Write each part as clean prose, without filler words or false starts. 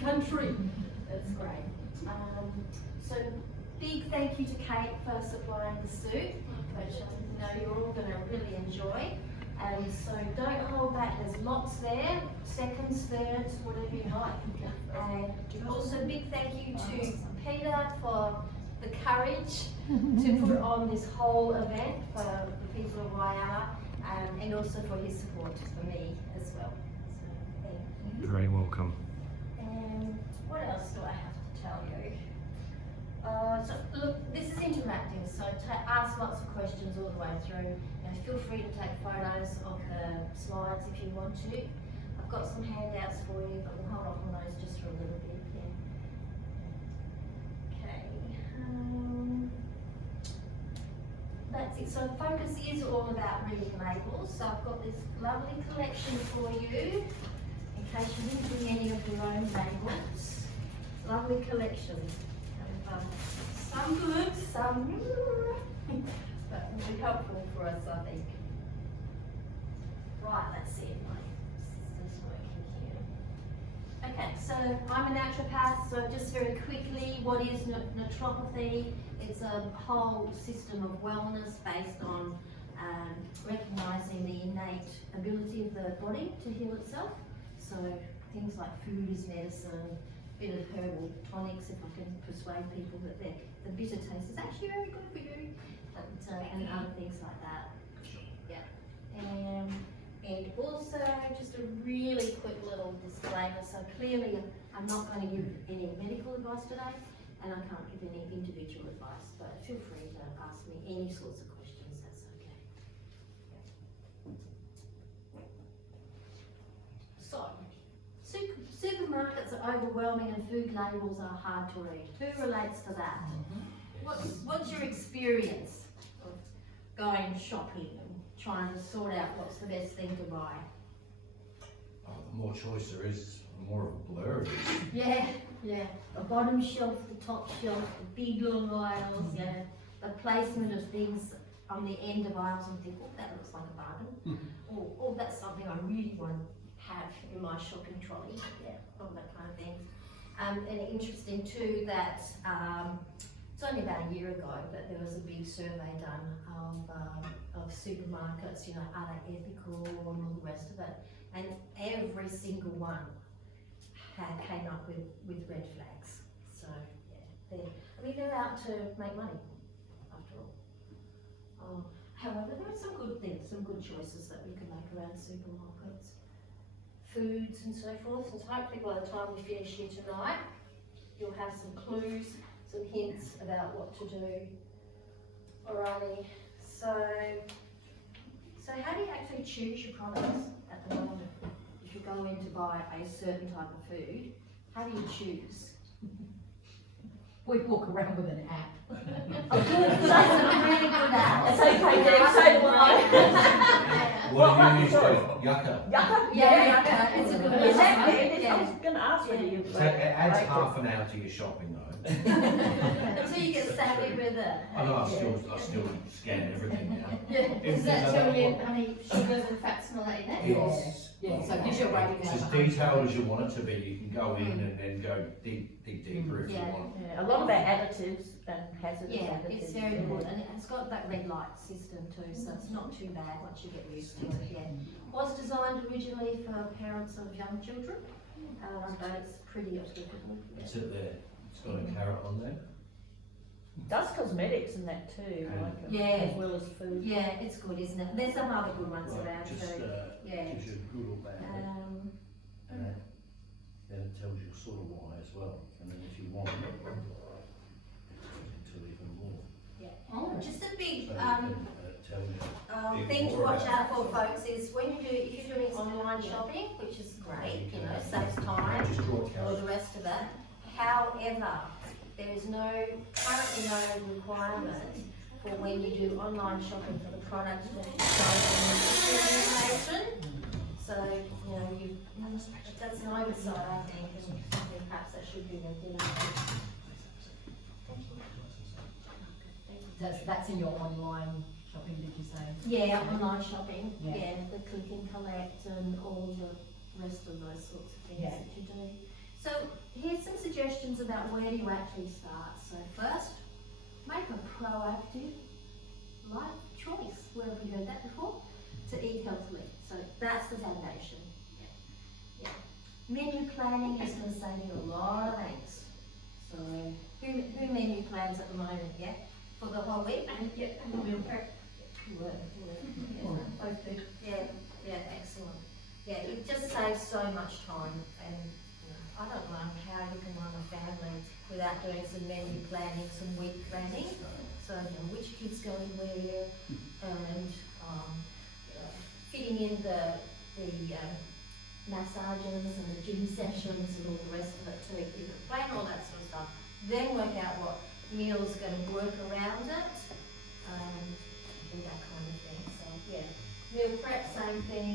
country. That's great. So big thank you to Kate for supplying the suit, which I know you're all going to really enjoy. And so don't hold back, there's lots there, seconds, thirds, whatever you like. And also big thank you to Peter for the courage to put on this whole event for the people of Waiala, and also for his support for me as well. So thank you. You're very welcome. And what else do I have to tell you? So look, this is interactive, so ask lots of questions all the way through, and feel free to take photos of the slides if you want to. I've got some handouts for you, but we'll hold off on those just for a little bit. Yeah. Okay. That's it. So focus is all about reading labels. So I've got this lovely collection for you, in case you didn't bring any of your own labels. Lovely collection. Some good, some but will be helpful for us, I think. Right, let's see if my system's working here. Okay, so I'm a naturopath, so just very quickly, what is naturopathy? It's a whole system of wellness based on recognising the innate ability of the body to heal itself. So things like food is medicine, bit of herbal tonics if I can persuade people that the bitter taste is actually very good for you, and other things like that. Yeah. And also just a really quick little disclaimer. So clearly I'm not going to give any medical advice today, and I can't give any individual advice, but feel free to ask me any sorts of questions, that's okay. So, supermarkets are overwhelming and food labels are hard to read. Who relates to that? What's your experience of going shopping and trying to sort out what's the best thing to buy? Oh, the more choice there is, the more of a blur it is. Yeah, yeah. The bottom shelf, the top shelf, the big long aisles, yeah. The placement of things on the end of aisles and think, oh, that looks like a bargain. Or, oh, that's something I really want to have in my shopping trolley, yeah, all that kind of thing. And interesting too that it's only about a year ago, but there was a big survey done of supermarkets, you know, are they ethical and all the rest of it. And every single one came up with red flags. So yeah, they're out to make money, after all. However, there are some good things, some good choices that we can make around supermarkets. Foods and so forth, and so hopefully by the time we finish here tonight, you'll have some clues, some hints about what to do. Alrighty, so how do you actually choose your products at the moment? If you go in to buy a certain type of food, how do you choose? We walk around with an app. Oh, good, that's a really good app. It's okay, Dave, so do I. What do you use to yucca? Yucca? Yeah, yucca, it's a good one. Exactly, I Yeah. was going to ask whether you So it adds half an hour to your shopping though. Until you get savvy with it. I know I still scan everything now. Does that tell you how many sugars and fats and all that in it? Yes. Yeah, so it gives you a rating. It's as detailed as you want it to be. You can go in and then go deeper if you Yeah. want. Yeah, a lot of our additives and hazardous Yeah, additives. it's very good, and it's got that red light system too, so it's not too bad once you get used to it. Yeah, was designed originally for parents of young children, but it's pretty applicable. Yeah. Is it there? It's got a carrot on there. Does cosmetics and that too, like Yeah. as well as food. Yeah, it's good, isn't it? There's some other good ones Well, around just too. Yeah. gives you good or bad, and then it tells you sort of why as well, and then if you want it, it tells you even more. Yeah. Just a big So tell you. thing to watch out for, folks, is when if you're doing online shopping, which is great, you know, saves time, Just draw a all carrot. the rest of it. However, there is currently no requirement for when you do online shopping for the product to show information. So, you know, that's an oversight, I think, and something perhaps that should be regulated. That's in your online shopping, did you say? Yeah, online shopping, Yeah. yeah, the click and collect and all the rest of those sorts of things Yeah. that you do. So about where do you actually start. So first, make a proactive life choice. Where have we heard that before? To eat healthily. So that's the foundation. Yeah. Menu planning is going to save you a lot of angst. So who menu plans at the moment? Yeah, for the whole week. And the meal prep. Both do. Yeah, excellent. Yeah, it just saves so much time, and I don't know how you can run a family without doing some menu planning, some week planning. So which kids going where, and fitting in the massages and the gym sessions and all the rest of it too. You can plan all that sort of stuff. Then work out what meals are going to work around it. And that kind of thing. So yeah, meal prep, same thing.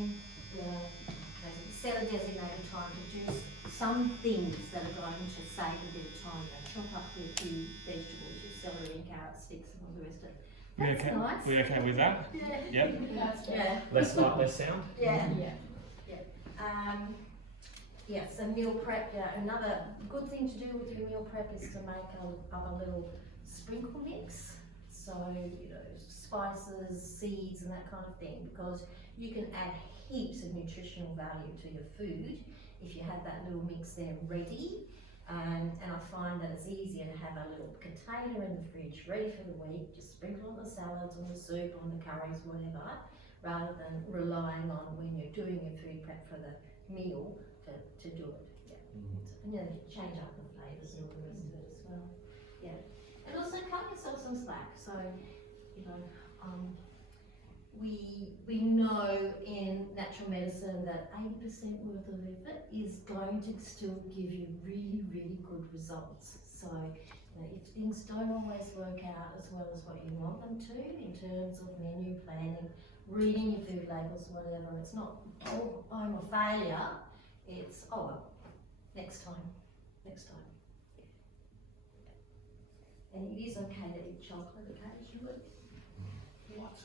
Set a designated time to do some things that are going to save a bit of time. Chop up your few vegetables, your celery and carrot sticks and all the rest of it. That's nice. We okay with that? Yeah. Yep. Yeah. Less light, less sound? Yeah. Yeah. Yeah, so meal prep, another good thing to do with your meal prep is to make a little sprinkle mix. So, spices, seeds and that kind of thing, because you can add heaps of nutritional value to your food if you have that little mix there ready. And I find that it's easier to have a little container in the fridge ready for the week, just sprinkle on the salads, on the soup, on the curries, whatever, rather than relying on when you're doing your food prep for the meal to do it. Yeah. And change up the flavours and all the rest of it as well. Yeah. And also cut yourself some slack. So, we know in natural medicine that 80% worth of effort is going to still give you really, really good results. So if things don't always work out as well as what you want them to in terms of menu planning, reading your food labels, whatever, it's not, oh, I'm a failure. It's, oh well, next time. And it is okay to eat chocolate occasionally.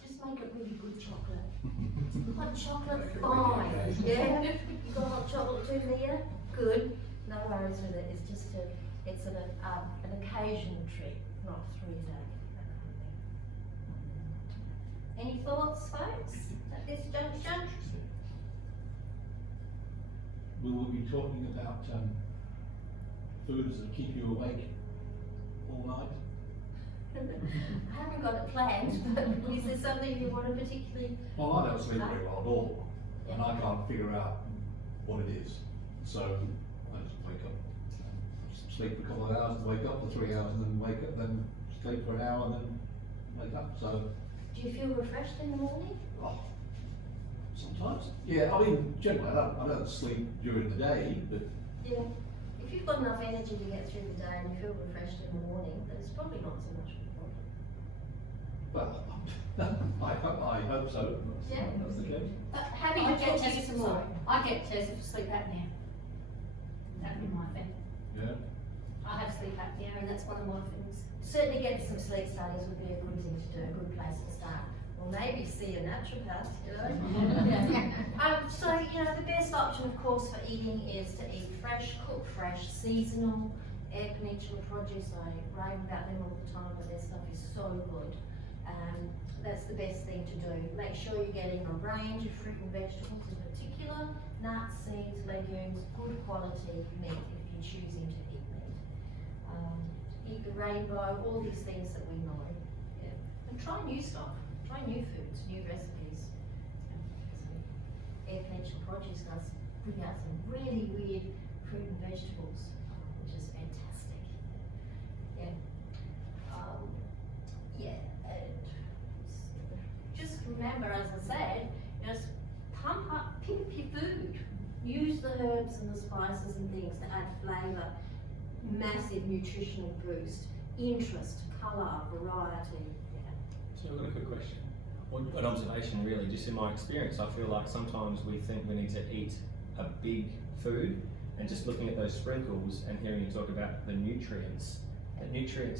Just make it really good chocolate. Hot chocolate, fine. Yeah, you got hot chocolate too here? Good. No worries with it. It's just it's an occasional treat, not 3 a day. Any thoughts, folks, at this juncture? Will we be talking about foods that keep you awake all night? I haven't got it planned, but is there something you want to particularly? Well, I don't sleep very well at all, and I can't figure out what it is. So I just wake up, sleep for a couple of hours, wake up for 3 hours, and then wake up, then sleep for an hour, and then wake up. So. Do you feel refreshed in the morning? Oh, sometimes. Yeah, I mean, generally I don't sleep during the day, but. Yeah. If you've got enough energy to get through the day and you feel refreshed in the morning, then it's probably not so much of a problem. Well, I hope so. Yeah. That's the case. Happy to get tested for more. I get tested for sleep apnea. That'd be my thing. Yeah. I have sleep apnea and that's one of my things. Certainly getting some sleep studies would be a good thing to do, a good place to start. Or maybe see a naturopath, So, the best option, of course, for eating is to eat fresh, cook fresh, seasonal, air peninsula produce. I rave about them all the time, but their stuff is so good. That's the best thing to do. Make sure you're getting a range of fruit and vegetables, in particular, nuts, seeds, legumes, good quality meat if you're choosing to eat meat. Eat the rainbow, all these things that we know. Yeah. And try new stuff. Try new foods, new recipes. Air Peninsula Produce does bring out some really weird fruit and vegetables, which is fantastic. Yeah. Just remember, as I said, just pump up, pimp your food. Use the herbs and the spices and things to add flavour, massive nutritional boost, interest, colour, variety. So I've got a quick question. An observation really, just in my experience, I feel like sometimes we think we need to eat a big food, and just looking at those sprinkles and hearing you talk about the nutrients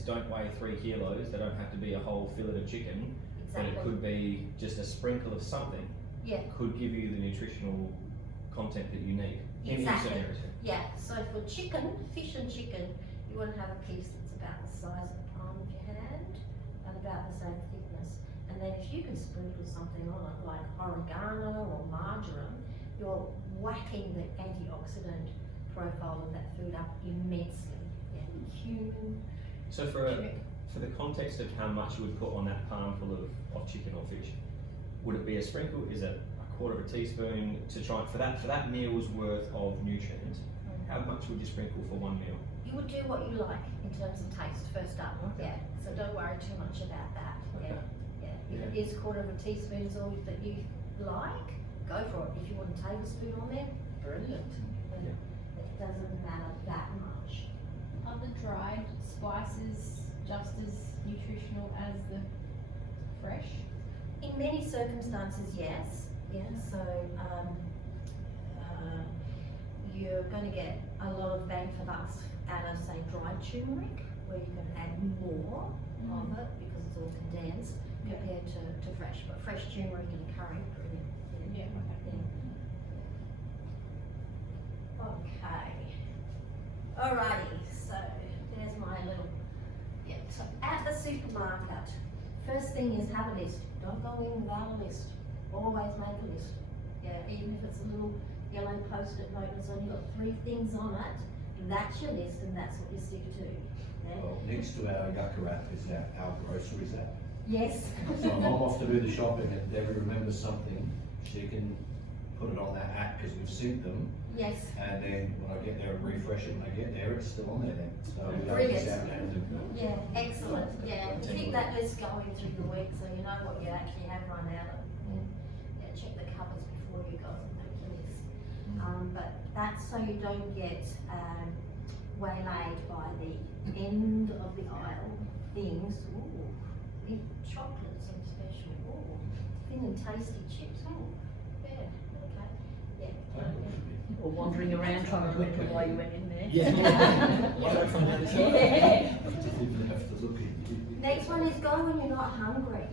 don't weigh 3 kilos, they don't have to be a whole fillet of chicken, but it could be just a sprinkle of something. Yeah. Could give you the nutritional content that you need. Exactly. In certain areas. Yeah, so for chicken, fish and chicken, You want to have a piece that's about the size of the palm of your hand and about the same thickness. And then if you can sprinkle something on it, like oregano or marjoram, you're whacking the antioxidant profile of that food up immensely. Yeah, cumin. So for the context of how much you would put on that palmful of chicken or fish, would it be a sprinkle? Is it a quarter of a teaspoon to try for that meal's worth of nutrients? How much would you sprinkle for one meal? You would do what you like in terms of taste first up. Yeah. So don't worry too much about that. Okay. Yeah. If it is quarter of a teaspoon is all that you like, go for it. If you want a tablespoon on there, brilliant. But it doesn't matter that much. Are the dried spices just as nutritional as the fresh? In many circumstances, yes. Yeah. So you're going to get a lot of bang for bucks out of, say, dried turmeric, where you can add more of it because it's all condensed compared to fresh. But fresh turmeric in a curry, brilliant. Yeah, okay. Okay. Alrighty, so there's my little, so at the supermarket, first thing is have a list. Don't go in without a list. Always make a list. Yeah, even if it's a little yellow post-it note that's only got 3 things on it, that's your list and that's what you stick to. Yeah? Well, next to our yucca app is our groceries app. Yes. So if I'm off to do the shopping and Debbie remembers something, she can put it on that app because we've synced them. Yes. And then when I get there and refresh it, when I get there, it's still on there then. So we don't Brilliant. miss out and do. Yeah, excellent. Yeah, keep that list going through the week so you know what you actually have run out of. Yeah, check the cupboards before you go and make your list. But that's so you don't get waylaid by the end of the aisle things. Ooh, big chocolates and special. Ooh, thin and tasty chips. Ooh, yeah, okay. Yeah. Or wandering around trying to look while you went in there. Right from the Yeah. You have to look in. Next one is go when you're not hungry.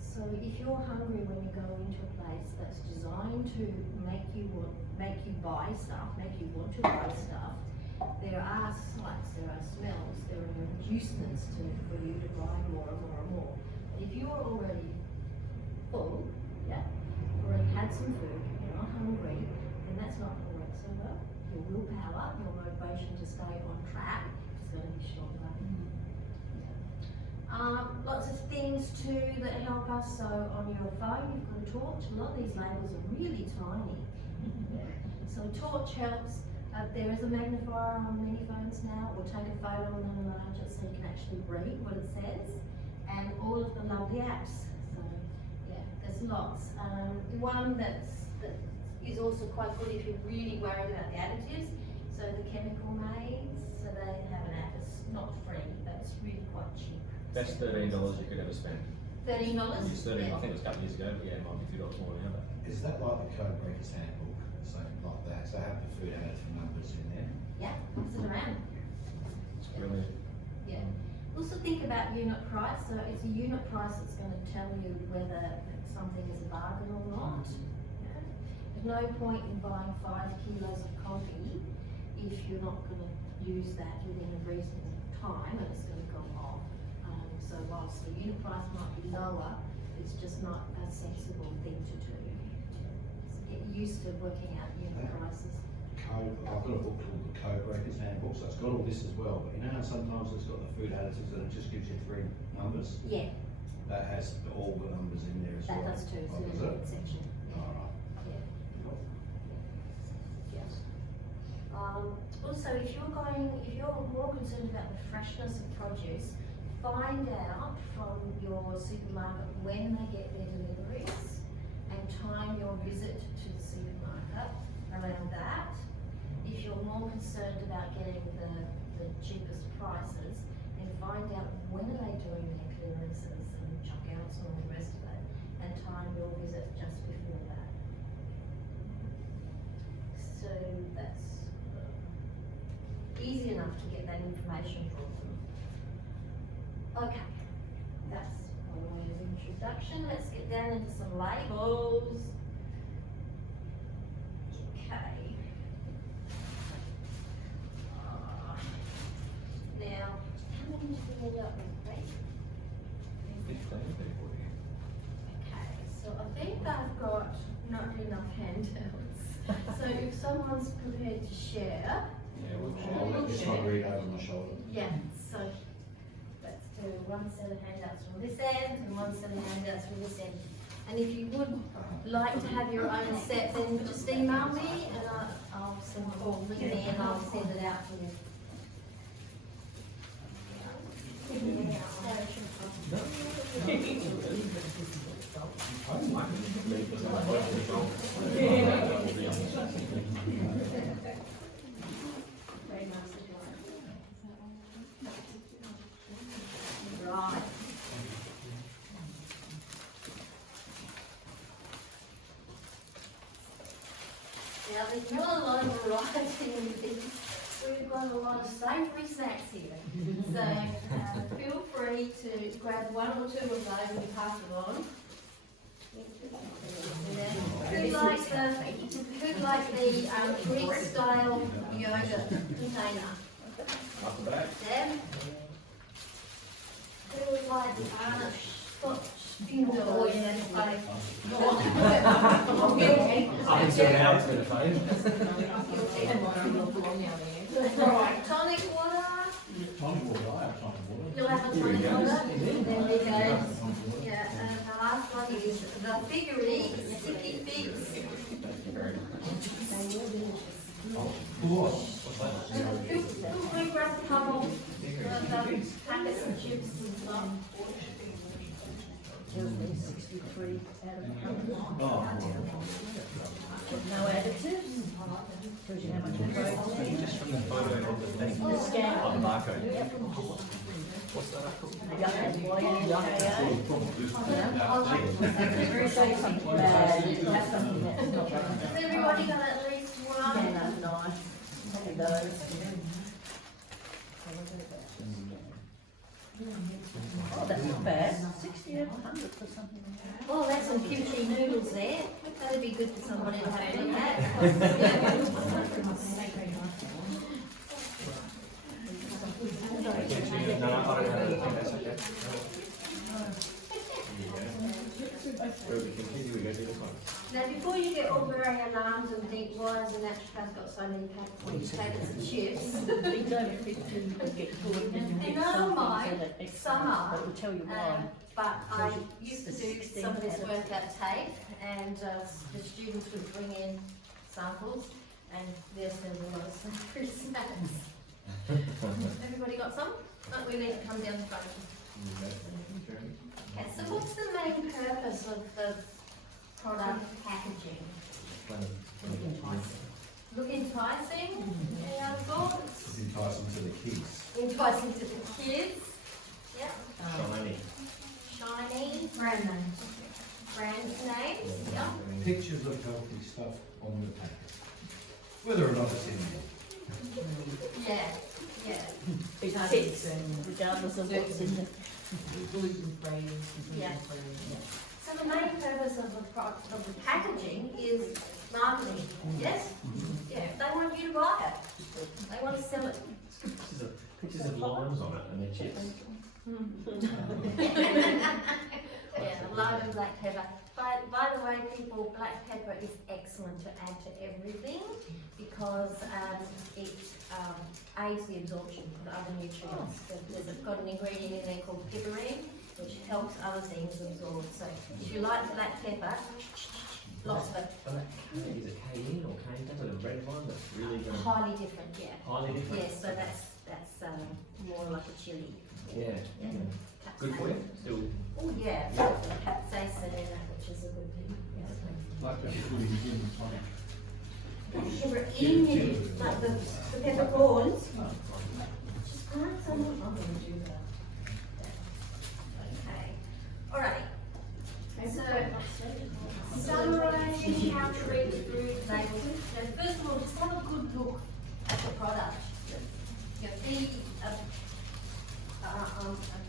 So if you're hungry when you go into a place that's designed to make you buy stuff, make you want to buy stuff, there are sights, there are smells, there are inducements for you to buy more and more and more. But if you are already full, already had some food, you're not hungry, then that's not going to work so well. Your willpower, your motivation to stay on track is going to be stronger. Lots of things too that help us. So on your phone, you've got a torch. A lot of these labels are really tiny. So a torch helps. There is a magnifier on many phones now. We'll take a photo and then enlarge it so you can actually read what it says. And all of the lovely apps. So yeah, there's lots. One that is also quite good if you're really worried about the additives. So the Chemical Maids. So they have an app. It's not free, but it's really quite cheap. Best $13 you could ever spend. $13? It's 13, I think it was a couple of years ago, but yeah, it might be $2 more now. But Is that like the Code Breakers Handbook, something like that? So have the food additive numbers in there. Yeah, pass it around. it's brilliant. Yeah. Also think about unit price. So it's a unit price that's going to tell you whether something is a bargain or not. Yeah. There's no point in buying 5 kilos of coffee if you're not going to use that within a reasonable time and it's going to go off. So whilst the unit price might be lower, it's just not a sensible thing to do. So get used to working out unit prices. I've got a book called the Code Breakers Handbook, so it's got all this as well. But you know how sometimes it's got the food additives and it just gives you 3 numbers? Yeah, That has all the numbers in there as that well. does too. So Oh, does there's it? a section. Alright. Yeah. Yes. Also, if you're more concerned about the freshness of produce, find out from your supermarket when they get their deliveries and time your visit to the supermarket around that. If you're more concerned about getting the cheapest prices, then find out when are they doing their clearances and checkouts and all the rest of it, and time your visit just before that. So that's easy enough to get that information from them. Okay, that's by way of introduction. Let's get down into some labels. Okay. hand out with me? 15 people here. Okay, so I think I've got not enough handouts. So if someone's prepared to share, Yeah, we'll I'll let this one read over my shoulder. yeah, so let's do one set of handouts from this end and one set of handouts from this end. And if you would like to have your own set, then just email me and I'll send it all with me and I'll send it out to you. Right. Now there's not a lot of variety in these. We've got a lot of savoury snacks here. So feel free to grab one or two of those and pass it on. Who'd like the Greek style yogurt container? Up the back. Deb? Who would like Scotch finger oil? I can see now it's going to fade. Right, tonic water. Tonic water, I have tonic water. You'll have a tonic water. There we go. Yeah, and the last one is the figure eight, sticky fix. We grab a couple of packets of chips and stuff. Tells me 63 out of 100. Oh, No additives. Tells you how much protein. Just from the photo of the thing. The scan. On the barcode. What's that up called? Very say something bad. That's something that's not right. Has everybody got at least one? Yeah, that's nice. Look at those. Oh, that's not bad. 60 out of 100 for something like that. Oh, that's some kimchi noodles there. That'd be good for somebody to have a look at. No, I don't have anything, that's okay. Where we continue, we go to this one. Now, before you get all very alarmed and think, why has the naturopath got so many packets of chips? We don't fit to get good and And get I don't something mind, so that some are, but we'll tell you why. But I used to do some of this work at TAFE, and the students would bring in samples, and there's a lot of savoury snacks. Everybody got some? Oh, we need to come down the front. Okay, so what's the main purpose of the product packaging? Look enticing, yeah, thoughts? Enticing to the kids. Enticing to the kids. Yep. Shiny. Shiny. Brand names. Brand names, yeah. Pictures of healthy stuff on the packet. Whether or not it's in there. Yeah, yeah. It fits regardless of what's in the. Yeah. So the main purpose of the packaging is marketing, yes? Yeah, they want you to buy it. They want to sell it. Pictures of limes on it and they're chips. Yeah, a load of black pepper. By the way, people, black pepper is excellent to add to everything because it aids the absorption of other nutrients. There's got an ingredient in there called piperine, which helps other things absorb. So if you like black pepper, lots of it. But is it cayenne or cayenne? That's a red one that's really going to. Highly different, yeah. Highly different. Yeah, so that's more like a chili. Yeah. Yeah. Good for you? Still. Oh, yeah, capsaicin in it, which is a good thing. Yeah. Black pepper really begins with tonic. Pepper in it, like the peppercorns. Just grind some. I'm gonna do that. Okay, alright. So, summarising how to read the food label. Now, first of all, just have a good look at the product. You know, be a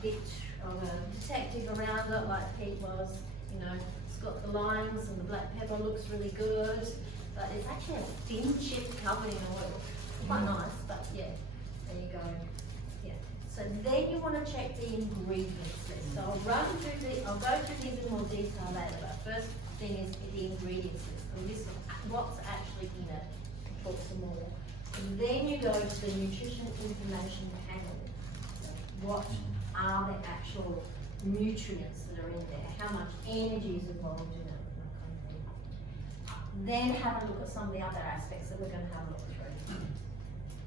bit of a detective around it, like Pete was. You know, it's got the limes and the black pepper looks really good, but it's actually a thin chip covered in oil. Quite nice, but yeah, there you go. Yeah. So then you wanna check the ingredients list. So I'll go through these in more detail later, but first thing is the ingredients list, the list of what's actually in it, talk some more. And then you go to the nutrition information panel. What are the actual nutrients that are in there? How much energy is involved in it? That kind of thing. Then have a look at some of the other aspects that we're going to have a look through.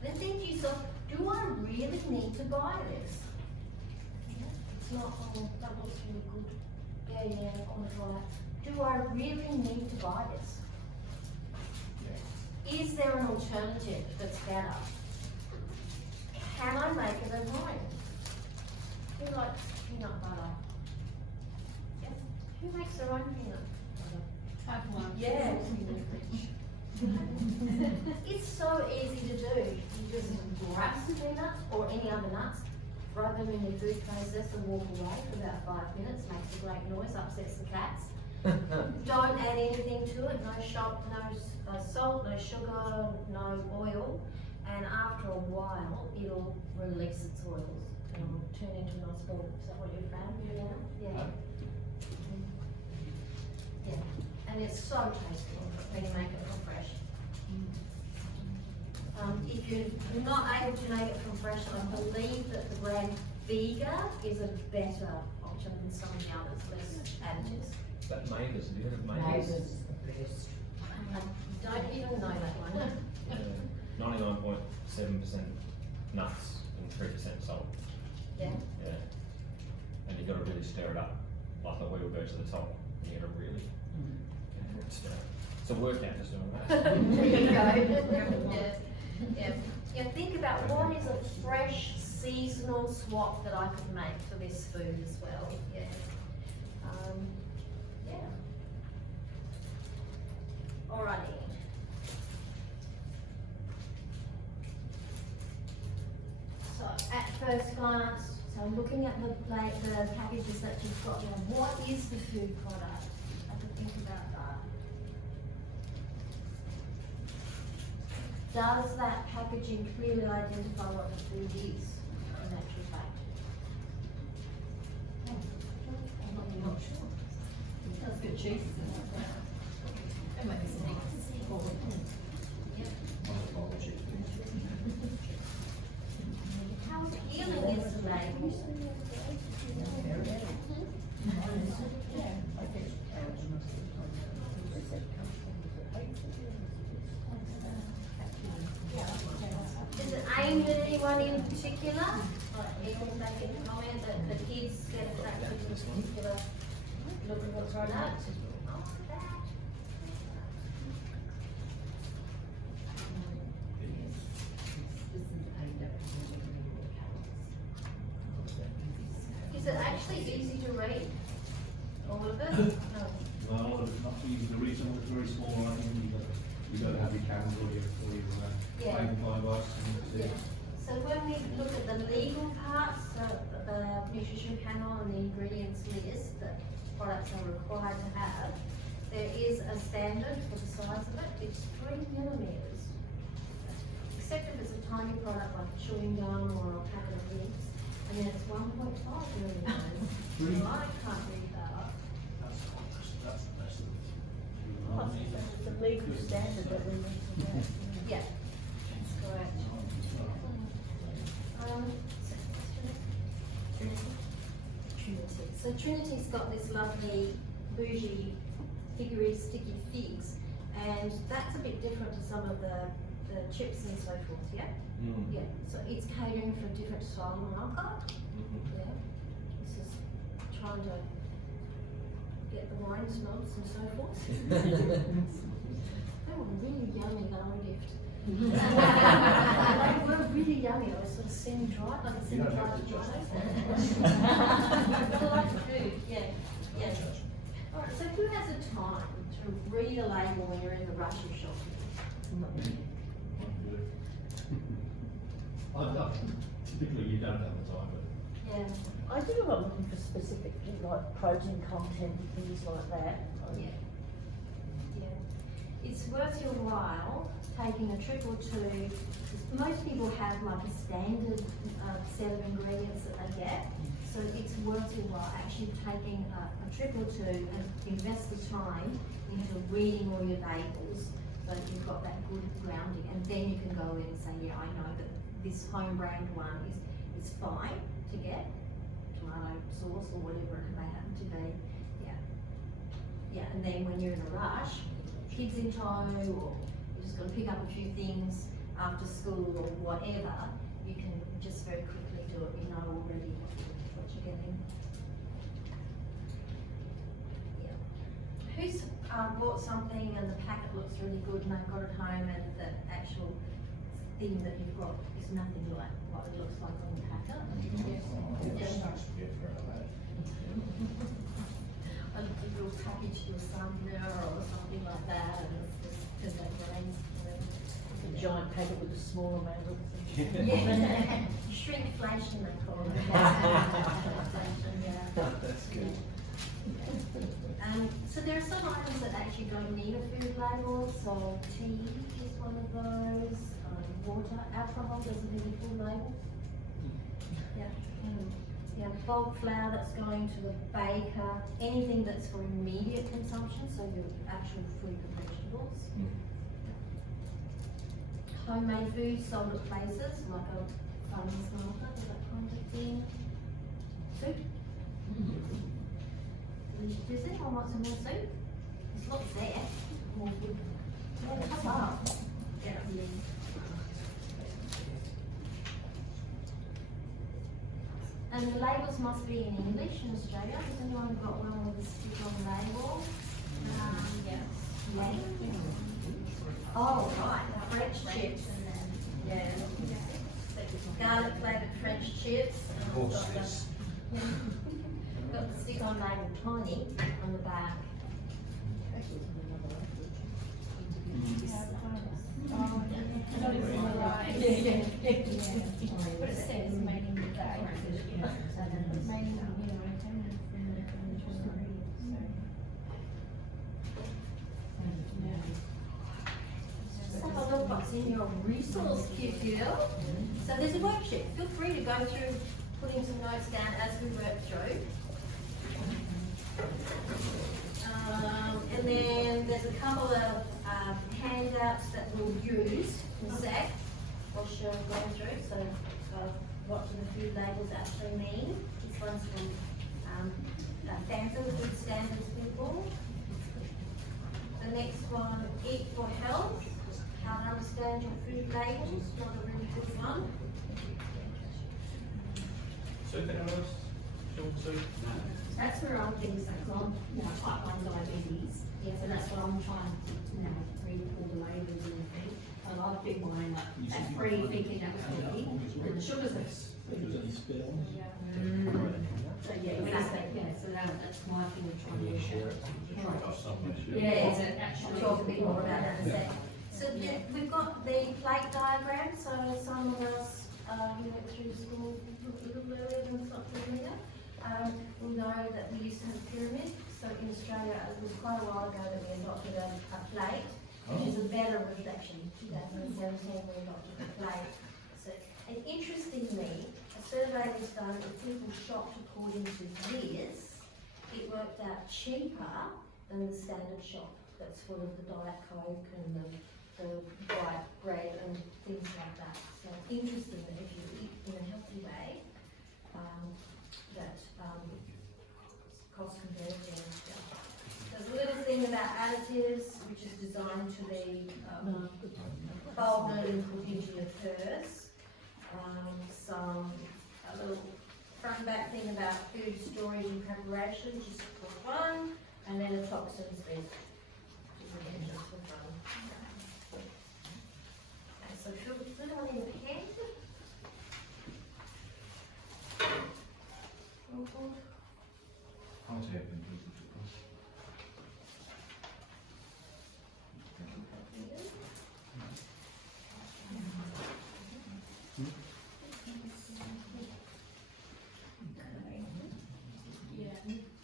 Then think to yourself, do I really need to buy this? It's not, oh, that looks really good. Yeah, I want to try that. Do I really need to buy this? Is there an alternative that's better? Can I make it at home? Who likes peanut butter? Yeah. Who makes their own peanut butter? Have one. Yeah. It's so easy to do. You just grab some peanuts or any other nuts, throw them in your food processor and walk away for about 5 minutes, makes a great noise, upsets the cats. Don't add anything to it, no salt, no sugar, no oil, and after a while it'll release its oils and it'll turn into a nice ball. Is that what you found? Yeah. Yeah, and it's so tasty when you make it from fresh. If you're not able to make it from fresh, I believe that the brand Vega is a better option than some of the others, less additives. That Mavis, have you heard of Mavis? Neighbours is the best. I don't even know that one. 99.7% nuts and 3% salt. Yeah. Yeah. And you've got to really stir it up. Like the wheel goes to the top. And you've got to really stir it. It's a workout just doing that. There you go. Yeah. Yeah, think about what is a fresh seasonal swap that I could make for this food as well. Yeah. Yeah. Alrighty. So at first glance, so looking at the packages that you've got here, what is the food product? I have to think about that. Does that packaging clearly identify what the food is in actual fact? I'm not sure. That's good cheese. That makes sense. How appealing is the label? Is it aimed at anyone in particular? Like anyone making a comment that the kids get attracted to this particular look of the product? Is it actually easy to read? All of it? No. Well, it's not easy to read, some of it's very small writing, you gotta have your cans or your Yeah. magnifying glass. Yeah. So when we look at the legal parts, the nutrition panel and the ingredients list that products are required to have, there is a standard for the size of it. It's 3 millimeters. Except if it's a tiny product like chewing gum or a packet of leaves, and then it's 1.5 millimeters. Really? I can't read that. That's the best of it. I think that's the legal standard that we need to have. Yeah, that's correct. Trinity. So Trinity's got this lovely bougie figurine sticky figs, and that's a bit different to some of the chips and so forth, yeah? Mm. Yeah, so it's catering for a different style of marker, yeah? This is trying to get the wine snobs and so forth. They were really yummy, that old gift. They were really yummy, I was sort of semi-dry, like a semi-dry tomato. I like the food, yeah, yeah. Alright, so who has the time to read a label when you're in the rush of shopping? Typically, you don't have the time, but Yeah, I do a lot looking for specific, like protein content and things like that. yeah, yeah. It's worth your while taking a trip or two to most people have like a standard set of ingredients that they get. So it's worth your while actually taking a trip or two and invest the time into reading all your labels so that you've got that good grounding. And then you can go in and say, yeah, I know that this home brand one is fine to get, tomato sauce or whatever it may happen to be. Yeah. Yeah, and then when you're in a rush, kids in tow, or you're just going to pick up a few things after school or whatever, you can just very quickly do it. You know already what you're getting. Yeah. Who's bought something and the packet looks really good and they've got it home and the actual thing that you've got is nothing like what it looks like on the packet? Yes. A little package to a sumner or something like that, and it's just because that rains. A giant packet with a smaller label. Yeah, shrinkflation they call it. Yeah. That's good. So there are some items that actually don't need a food label, so tea is one of those, water, alcohol doesn't need a food label. Yeah. Yeah, bulk flour that's going to the baker, anything that's for immediate consumption, so your actual fruit and vegetables. Homemade food sold at places like a farmer's market, that kind of thing. Soup. Does anyone want some more soup? There's lots there. More good. Yeah, come up. Yeah. And the labels must be in English in Australia. Has anyone got one with a stick on label? Yes. Yeah. Oh, right, French chips. Yeah. Garlic flavoured French chips. Of course, yes. Got the stick on label tiny on the back. Oh, not in the right. But it says made in the day. Made in, Just have a look what's in your resource kit, girl. So there's a worksheet. Feel free to go through, putting some notes down as we work through. And then there's a couple of handouts that we'll use in a sec. I'll show you going through. So what do the food labels actually mean? This one's from FANSA, the Food Standards people. The next one, Eat for Health. How to understand your food labels. Another really good one. Soup, anyone else? Sean, soup? That's where I'm things like, type 1 diabetes. Yeah. So that's what I'm trying to, read all the labels and everything. A lot of people mine like, that's free, thinking that was healthy, and the sugars are. So yeah, exactly, yeah, so that's my thing of trying to. Yeah, it's actually. I'll talk a bit more about that in a sec. So we've got the plate diagram, so some of us who went through school a little earlier than something later, will know that we used to have a pyramid. So in Australia, it was quite a while ago that we adopted a plate, which is a better reflection. 2017 we adopted a plate. So, and interestingly, a survey was done of people shopped according to years. It worked out cheaper than the standard shop that's full of the Diet Coke and the white bread and things like that. So interesting that if you eat in a healthy way, that cost competitive. There's a little thing about additives, which is designed to be bulk and put into your purse. A little front and back thing about food storage and preparation, just for fun, and then a toxins list, which is again just for fun. Okay, so fill it on in the pen. I'll take them.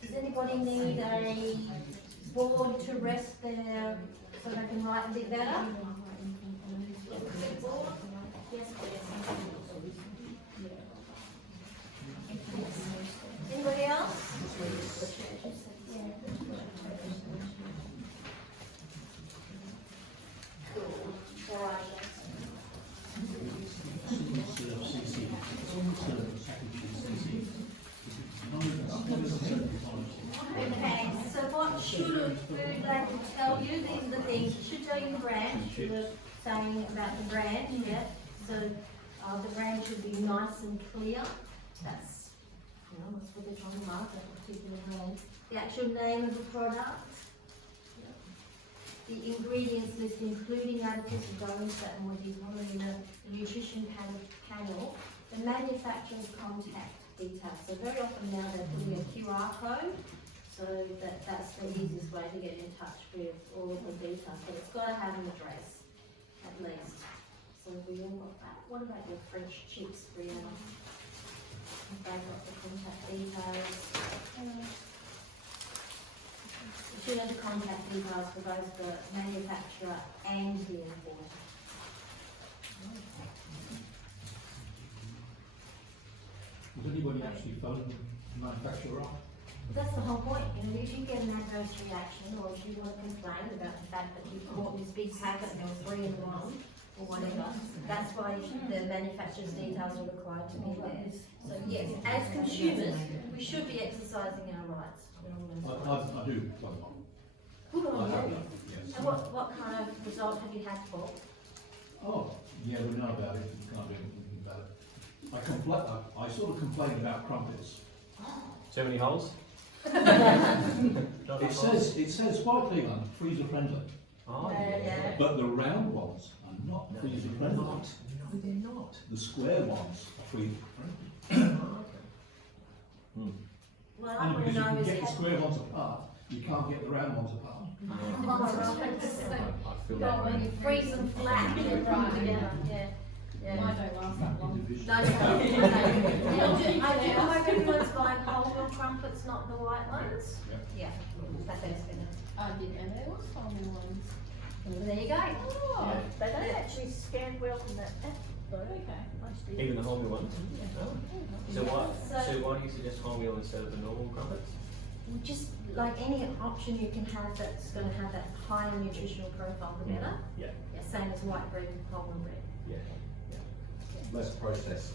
Does anybody need a board to rest there so they can write a bit better? Board? Yeah. you were saying about the brand, yeah, so, the brand should be nice and clear, that's, that's what they're trying to market, a particular brand. The actual name of the product, the ingredients list including additives and those that are more detailed in the nutrition panel, the manufacturer's contact details. So very often now they're putting a QR code, so that's the easiest way to get in touch with all of the details. But it's got to have an address, at least. So we all got that. What about your French chips, Brianna? Have they got the contact details? You should have the contact details for both the manufacturer and the importer. Does anybody actually phone the manufacturer up? That's the whole point, if you get an adverse reaction, or if you want to complain about the fact that you bought this big packet and it was 3 in 1, or whatever, that's why the manufacturer's details are required to be there. So yes, as consumers, we should be exercising our rights. I do phone them up. Good I on have you. done, yes. And what kind of result have you had for? Oh, yeah, we know about it, you can't do anything about it. I sort of complain about crumpets. Too many holes? It says quite clearly, freezer friendly, Oh, Yeah. but the round ones are not freezer friendly. No, they're not. The square ones are freezer friendly. Well, I And want because to you know can is get the have, square ones apart, you can't get the round ones apart. I feel well, that when you way. freeze them flat, they're right together, yeah. Mine don't last that long. No, I hope everyone's buying wholemeal crumpets, not the white ones. Yep. Yeah, that is better. I didn't know there was wholemeal ones. There you go. Oh, They don't actually scan well from that app, though. okay. Even the wholemeal ones? So why, So- so why do you suggest wholemeal instead of the normal crumpets? Just like any option you can have that's going to have that higher nutritional profile, the better. Yeah, Yeah, same as white bread and wholemeal bread. yeah. Less processed.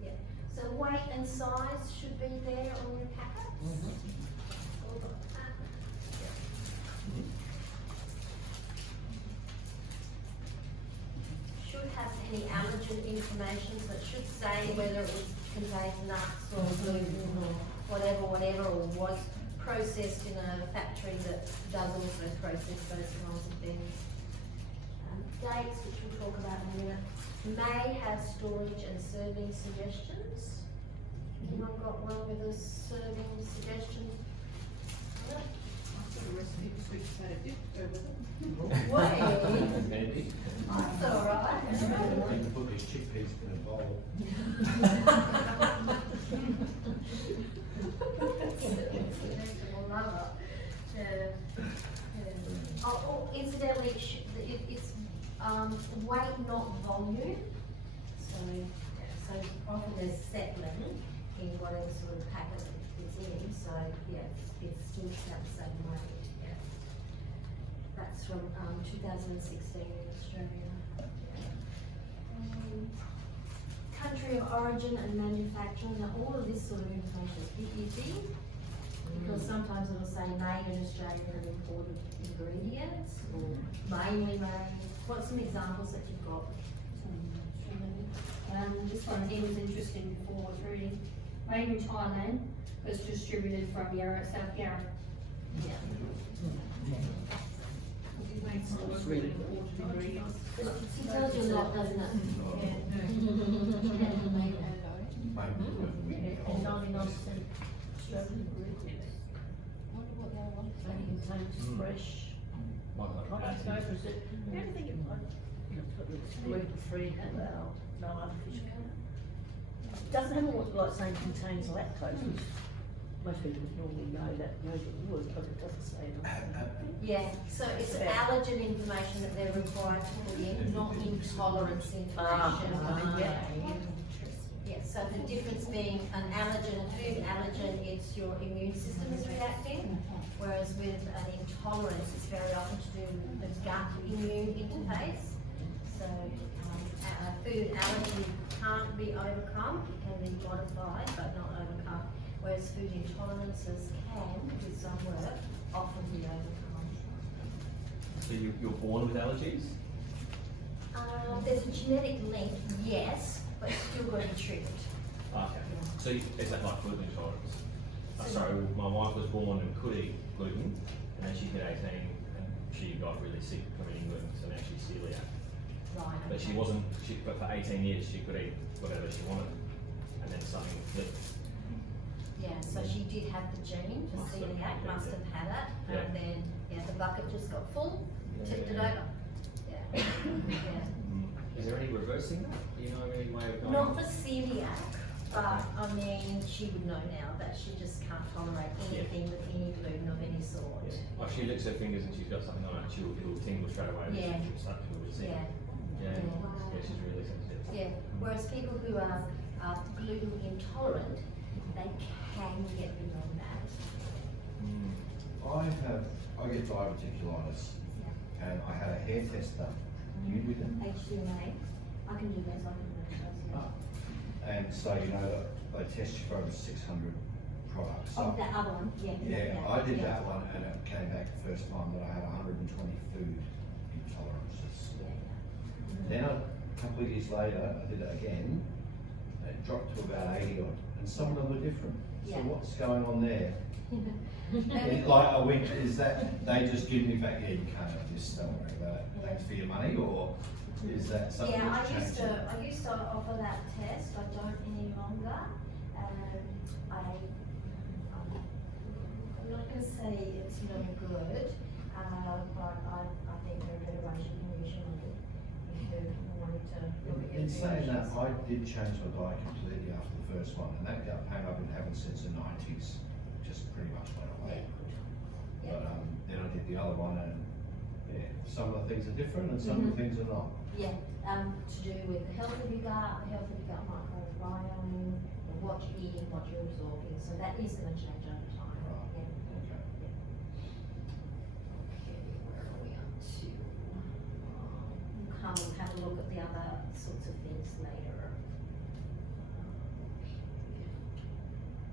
Yeah. So weight and size should be there on your packets. All got that. Should have any allergen information, so it should say whether it contains nuts or gluten or whatever, or was processed in a factory that does also process those kinds of things. Dates, which we'll talk about in a minute, may have storage and serving suggestions. Anyone got one with a serving suggestion? Way, Andy? that's all right. You can put these chickpeas in a bowl. Oh, incidentally, it's weight, not volume. So often there's settling in whatever sort of packet it's in, so yeah, it's still about the same weight, yeah. That's from 2016 in Australia. Country of origin and manufacturer, now all of this sort of information is iffy, because sometimes it'll say made in Australia and imported ingredients, or mainly made. What's some examples that you've got? This one here was interesting before I was reading. Made in Thailand, was distributed from Yarra, South Yarra. Yeah. It's really important ingredients. It tells you a lot, doesn't it? And 99% Australian ingredients. It contains fresh products, no preservatives. The only thing it's gluten-free and no artificial colour. It doesn't have what like saying contains lactose, which most people would normally know that yogurt would, but it doesn't say it. Yeah, so it's allergen information that they're required to put in, not intolerance information. Yeah, so the difference being an allergen, a food allergen, it's your immune system is reacting, whereas with an intolerance, it's very often to do with the gut immune interface. So a food allergy can't be overcome, it can be modified but not overcome, whereas food intolerances can, with some work, often be overcome. So you're born with allergies? There's a genetic link, yes, but it's still got to be treated. Okay. So is that like gluten intolerance? So- So my wife was born and could eat gluten, and then she hit 18 and she got really sick from eating gluten, so now she's celiac. Right. But she wasn't, but for 18 years she could eat whatever she wanted, and then something flipped. Yeah, so she did have the gene for Must have celiac, had it, must yeah. have had it, Yeah. and then, the bucket just got full, tipped it over. Yeah. Yeah. Is there any reversing that? Do you know any way of going? Not for celiac, but I mean, she would know now that she just can't tolerate anything with any gluten of any sort. Yeah. Like she licks her fingers and she's got something on it, it'll tingle straight away. Yeah. She'll start to see. Yeah, Yeah. Yeah, she's really sensitive. yeah. Whereas people who are gluten intolerant, they can get beyond that. Mm. I get diverticulitis, and I had a hair test done. Do you do that? HDMA, I can do those, I can do those, Ah. And so, you know, they test you for over 600 products. Oh, that other one, yeah. Yeah, I did that one and it came back the first time that I had 120 food intolerances. Then a couple of years later, I did it again, and it dropped to about 80 odd, and some of them were different. So Yeah. what's going on there? Yeah. Like a week, is that, they just give me back, yeah, you can't have this, don't worry about it, thanks for your money, or is that something Yeah, that's changing? I used to offer that test, I don't any longer. I'm not gonna say it's no good, but I think there are better ways you can usually, if you wanted to look at your In saying that, nutrition. I did change my diet completely after the first one, and that gut pain I've been having since the 90s just pretty much went away. Yeah. But then I did the other one, and yeah, some of the things are different and some of the things are not. Yeah, to do with the health of your gut, the health of your gut microbiome, and what you're eating, what you're absorbing, so that is gonna change over time. Right. Yeah. Okay. Okay, where are we up to? We'll come and have a look at the other sorts of things later.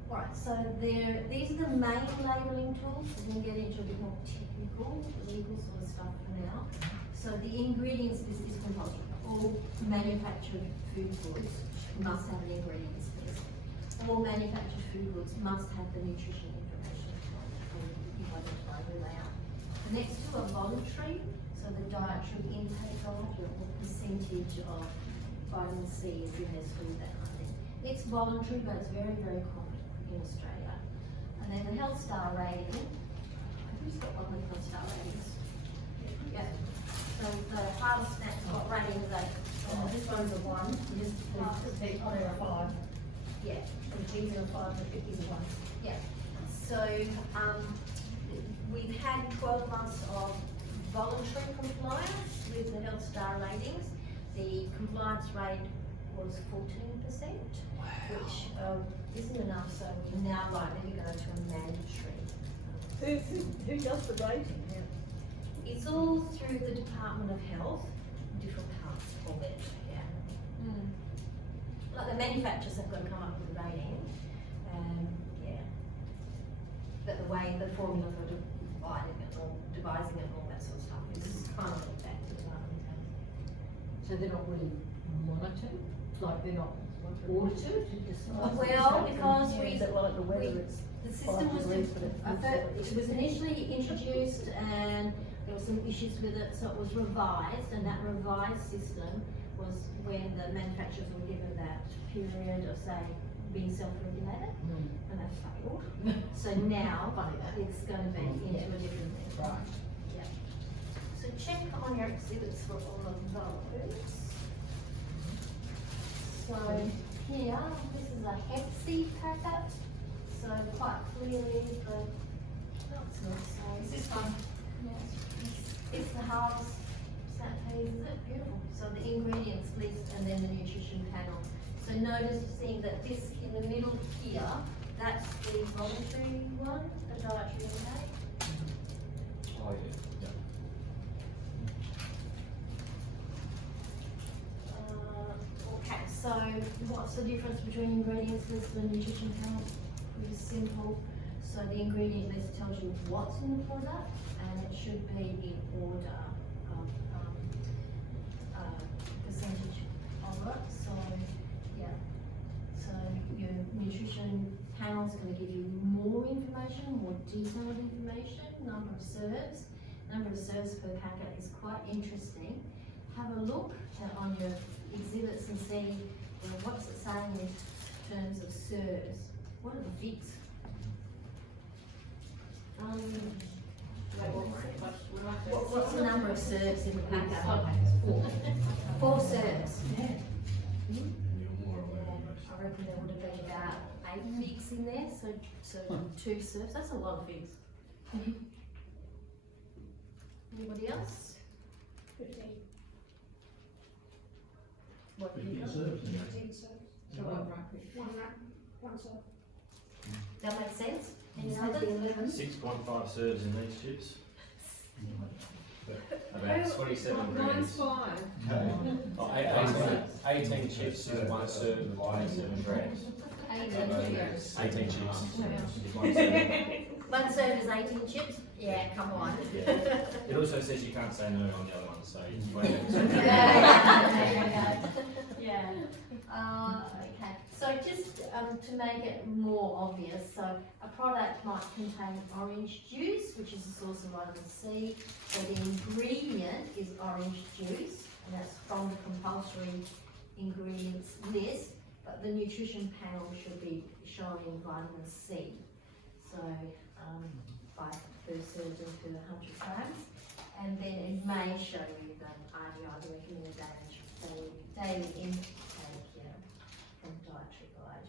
Alright, so these are the main labelling tools, we're gonna get into a bit more technical, legal sort of stuff for now. So the ingredients list is compulsory. All manufactured food goods must have an ingredients list. All manufactured food goods must have the nutrition information for you to identify who they are. The next two are voluntary, so the dietary intake of what percentage of vitamin C is in this food, that kind of thing. It's voluntary, but it's very, very common in Australia. And then the health star rating. Who's got one with health star ratings? Yeah. So the hardest snack got ratings like, this one's a 1. They're a 5. Yeah. And these are 5 and 50s are 1. Yeah. So, we've had 12 months of voluntary compliance with the health star ratings. The compliance rate was 14%, which isn't enough, so we're now likely to go to a mandatory. Who does the rating? Yeah. It's all through the Department of Health, different parts of it, yeah. Like the manufacturers have got to come up with a rating, yeah. But the way the formula for dividing it or devising it and all that sort of stuff is kind of like that. So they're not really monitored? Like they're not audited? Well, because we, Is it like the weather? It's the system was, 5 degrees, but it was initially introduced and there were some issues with it, so it was revised, and that revised system was when the manufacturers were given that period of, say, being self-regulated, and they failed. So now, it's gonna be into a different thing. Right. Yeah. So check on your exhibits for all of those. So here, this is a hemp seed packet, so quite clearly the, no, it's not, so. Is this one? It's the house snap peas, isn't it? Beautiful. So the ingredients list and then the nutrition panel. So notice seeing that this in the middle here, that's the voluntary one, the dietary intake. Oh, yeah. Okay, so what's the difference between ingredients list and nutrition panel? Pretty simple. So So the ingredient list tells you what's in the product, and it should be in order of percentage of it. So yeah, so your nutrition panel is going to give you more information, more detailed information. Number of serves per packet is quite interesting. Have a look on your exhibits and see what's it saying in terms of serves. What are the figs? What's the number of serves in the packet? 4 serves. Yeah. I reckon there would have been about 8 figs in there, so 2 serves. That's a lot of figs. Anybody else? 15. What do you 15 got? serves, isn't it? 15 serves. So what, roughly? One serve. That makes sense? Any It's supposed to be others? 11. 6.5 serves in these chips. About 27 Mine's grams. 5. Okay. Oh, 18 chips is 1 serve of 27 grams. 18 chips is 1 serve. 1 serve is 18 chips? Yeah, come on. Yeah. It also says you can't say no on the other one, so you won't Yeah. Okay, so just to make it more obvious, so a product might contain orange juice, which is a source of vitamin C. So the ingredient is orange juice, and that's from the compulsory ingredients list. But the nutrition panel should be showing vitamin C. So 5 per serving per 100 grams, and then it may show you the RDI, the recommended daily intake from dietary guide.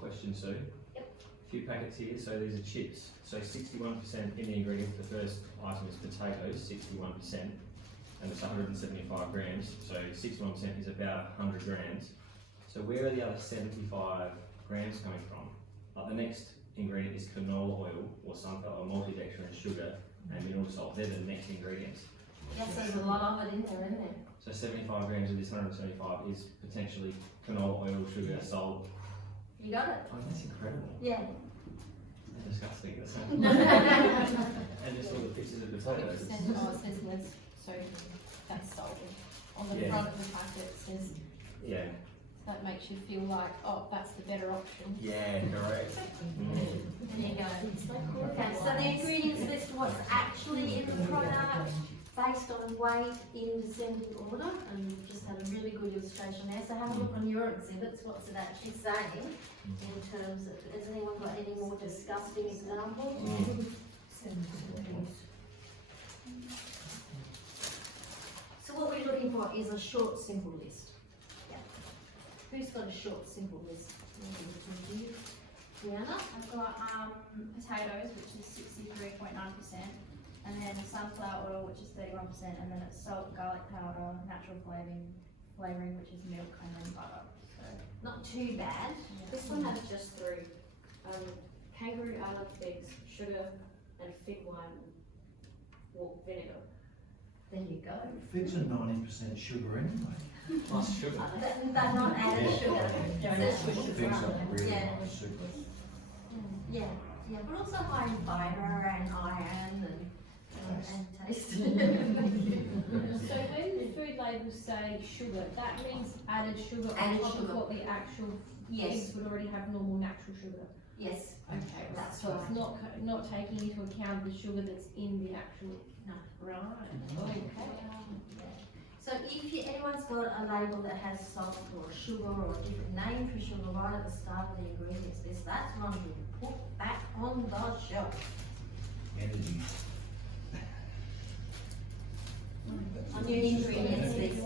Question, Sue. Yep. A few packets here, so these are chips. So 61% in the ingredients, the first item is potatoes, 61%, and it's 175 grams, so 61% is about 100 grams. So where are the other 75 grams coming from? Like the next ingredient is canola oil or sunflower, maltodextrin, sugar, and mineral salt. They're the next ingredients. Yes, there's a lot of it in there, isn't there? So 75 grams of this 175 is potentially canola oil, sugar, salt. You got it? Oh, that's incredible. Yeah. That's disgusting. That's and just all the pictures of potatoes. It says less sodium, that's salted. On the Yeah. front of the packet it says, Yeah. that makes you feel like, oh, that's the better option. Yeah, correct. There you go. Okay, so the ingredients list what's actually in the product based on weight in descending order, and we've just had a really good illustration there. So have a look on your exhibits, what's it actually saying in terms of, has anyone got any more disgusting examples? So what we're looking for is a short, simple list. Yeah. Who's got a short, simple list? Brianna? I've got potatoes, which is 63.9%, and then sunflower oil, which is 31%, and then it's salt, garlic powder, natural flavouring, which is milk, and then butter. So Not too bad. This one has just 3. Kangaroo almond figs, sugar, and fig wine or vinegar. There you go. Figs are 90% sugar anyway. Plus sugar. They're not added sugar. Figs are really Yeah. nice, super. Yeah, yeah, but also high in fibre and iron and taste. So when food labels say sugar, that means added sugar on Added top sugar. of what the actual Yes, figs would already have normal natural sugar. yes, Okay, That's so it's right. not taking into account the sugar that's in the actual. No. Right. Okay. So if anyone's got a label that has salt or sugar or a different name for sugar right at the start of the ingredients list, that's one you put back on the shelf. Energy. On your ingredients list.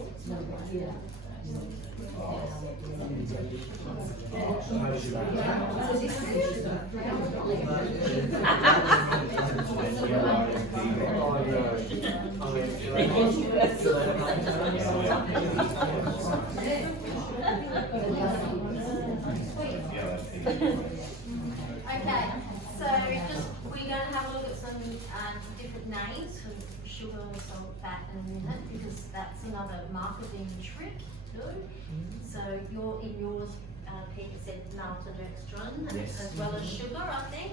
Okay, so just, we're gonna have a look at some different names for sugar, salt, fat and minute, because that's another marketing trick too. So in yours, Peter said maltodextrin, Yes. as well as sugar, I think.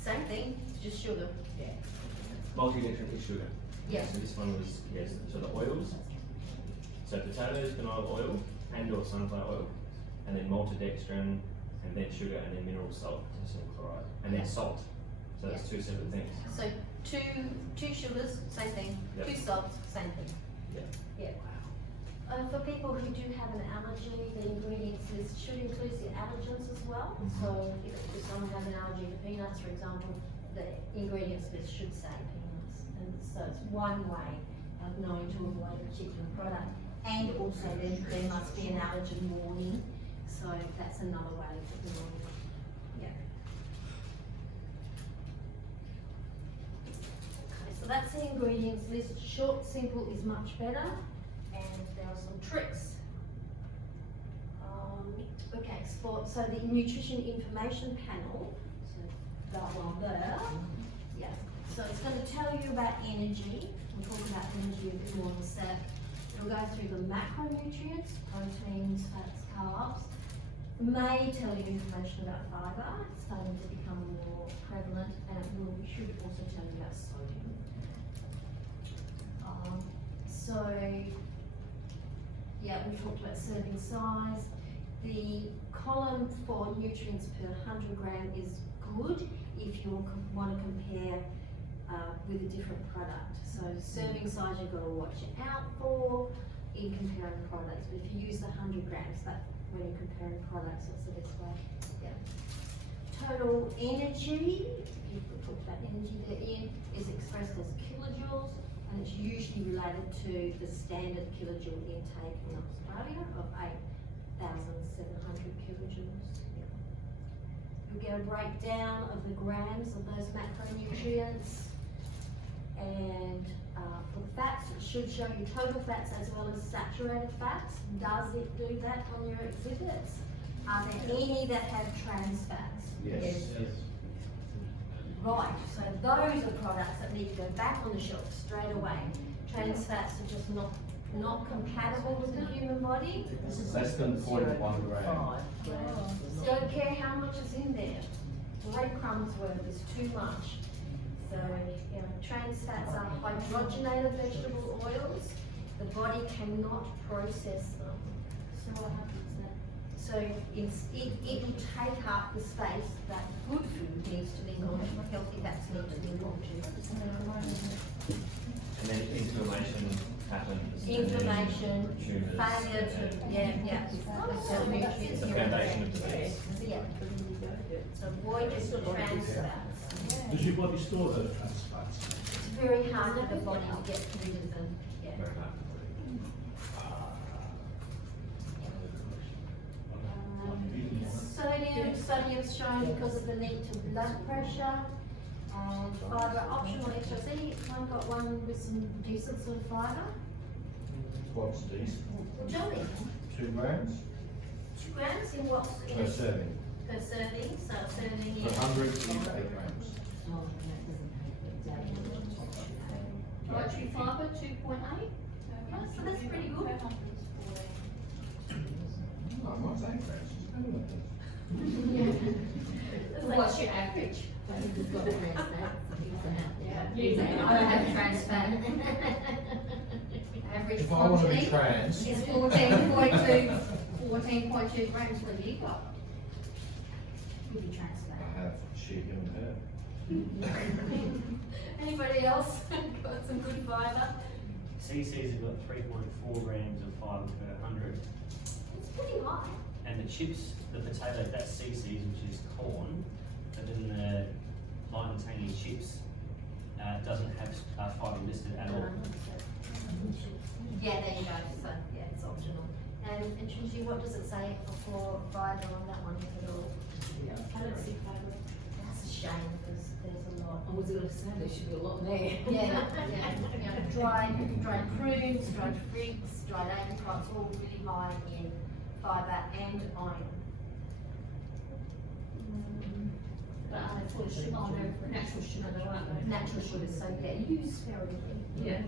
Same thing, just sugar. Multi-nutrient is sugar. Yeah. So this one was, yes, so the oils. So potatoes, canola oil, and or sunflower oil, and then maltodextrin, and then sugar, and then mineral salt, potassium chloride, and then Yeah. salt. So that's two separate things. So two sugars, same thing, Yep. 2 salts, same thing. Yeah. Yeah. For people who do have an allergy, the ingredients list should include the allergens as well. So if someone has an allergy to peanuts, for example, the ingredients list should say peanuts. And so it's one way of knowing to avoid a particular product. And also there must be an allergen warning, so that's another way of knowing. Yeah. Okay, so that's the ingredients list. Short, simple is much better. And there are some tricks. Okay, so the nutrition information panel, so that one there, yeah. So it's going to tell you about energy. We'll talk about energy a bit more in a sec. It'll go through the macronutrients, proteins, fats, carbs. May tell you information about fibre. It's starting to become more prevalent, and it should also tell you about sodium. Yeah, we talked about serving size. The column for nutrients per 100 gram is good if you want to compare with a different product. So serving size you've got to watch out for in comparing products. But if you use the 100 grams, that when you're comparing products, that's the best way. Yeah. Total energy, if we talked about energy there, Ian, is expressed as kilojoules. And it's usually related to the standard kilojoule intake in Australia of 8,700 kilojoules. Yeah. You'll get a breakdown of the grams of those macronutrients. And for fats, it should show you total fats as well as saturated fats. Does it do that on your exhibits? Are there any that have trans fats? Yes. Right, so those are products that need to go back on the shelf straight away. Trans fats are just not compatible with the human body. Less than 0.1 gram. Don't care how much is in there. Breadcrumbs worth is too much. So, trans fats are hydrogenated vegetable oils. The body cannot process them. So what happens then? So it will take up the space that good food needs to be gone to, healthy fats need to be gone to. And then inflammation happens. Inflammation, tumours, failure to, yeah. So nutrients. It's the foundation of disease. Yeah. So avoid your trans fats. Does your body store those trans fats? It's very hard for the body to get rid of them. Yeah. Very hard. Sodium's shown because of the link to blood pressure. And fibre optional extras. Anyone got one with some decent sort of fibre? What's these? Well, tell me. 2 grams 2 grams in what? per serving. Per serving, so serving Per is. 100 is 8 grams. Dietary fibre, 2.8. Oh, so that's pretty good. Oh, mine's 8 grams. It's better than this. What's your average? Yeah. I don't have trans fat. Average If I want to be quantity trans, is 14.2 grams per year. Could be trans I fat. have sheer human hair. Anybody else got some good fibre? CC's have got 3.4 grams of fibre per 100, It's pretty high. and the chips, the potato, that's CC's, which is corn, but then the light containing chips doesn't have fibre listed at all. Yeah, there you go, so, yeah, it's optional. And Shinji, what does it say for fibre on that one, if at all? I don't see fibre. That's a shame, because there's a lot. I was gonna say, there should be a lot there. Yeah. Dried prunes, dried figs, dried apricots, all really high in fibre and iron. But are they full of sugar? Oh, no, natural sugar, aren't they? Natural sugars, so yeah, use sparingly. Yeah.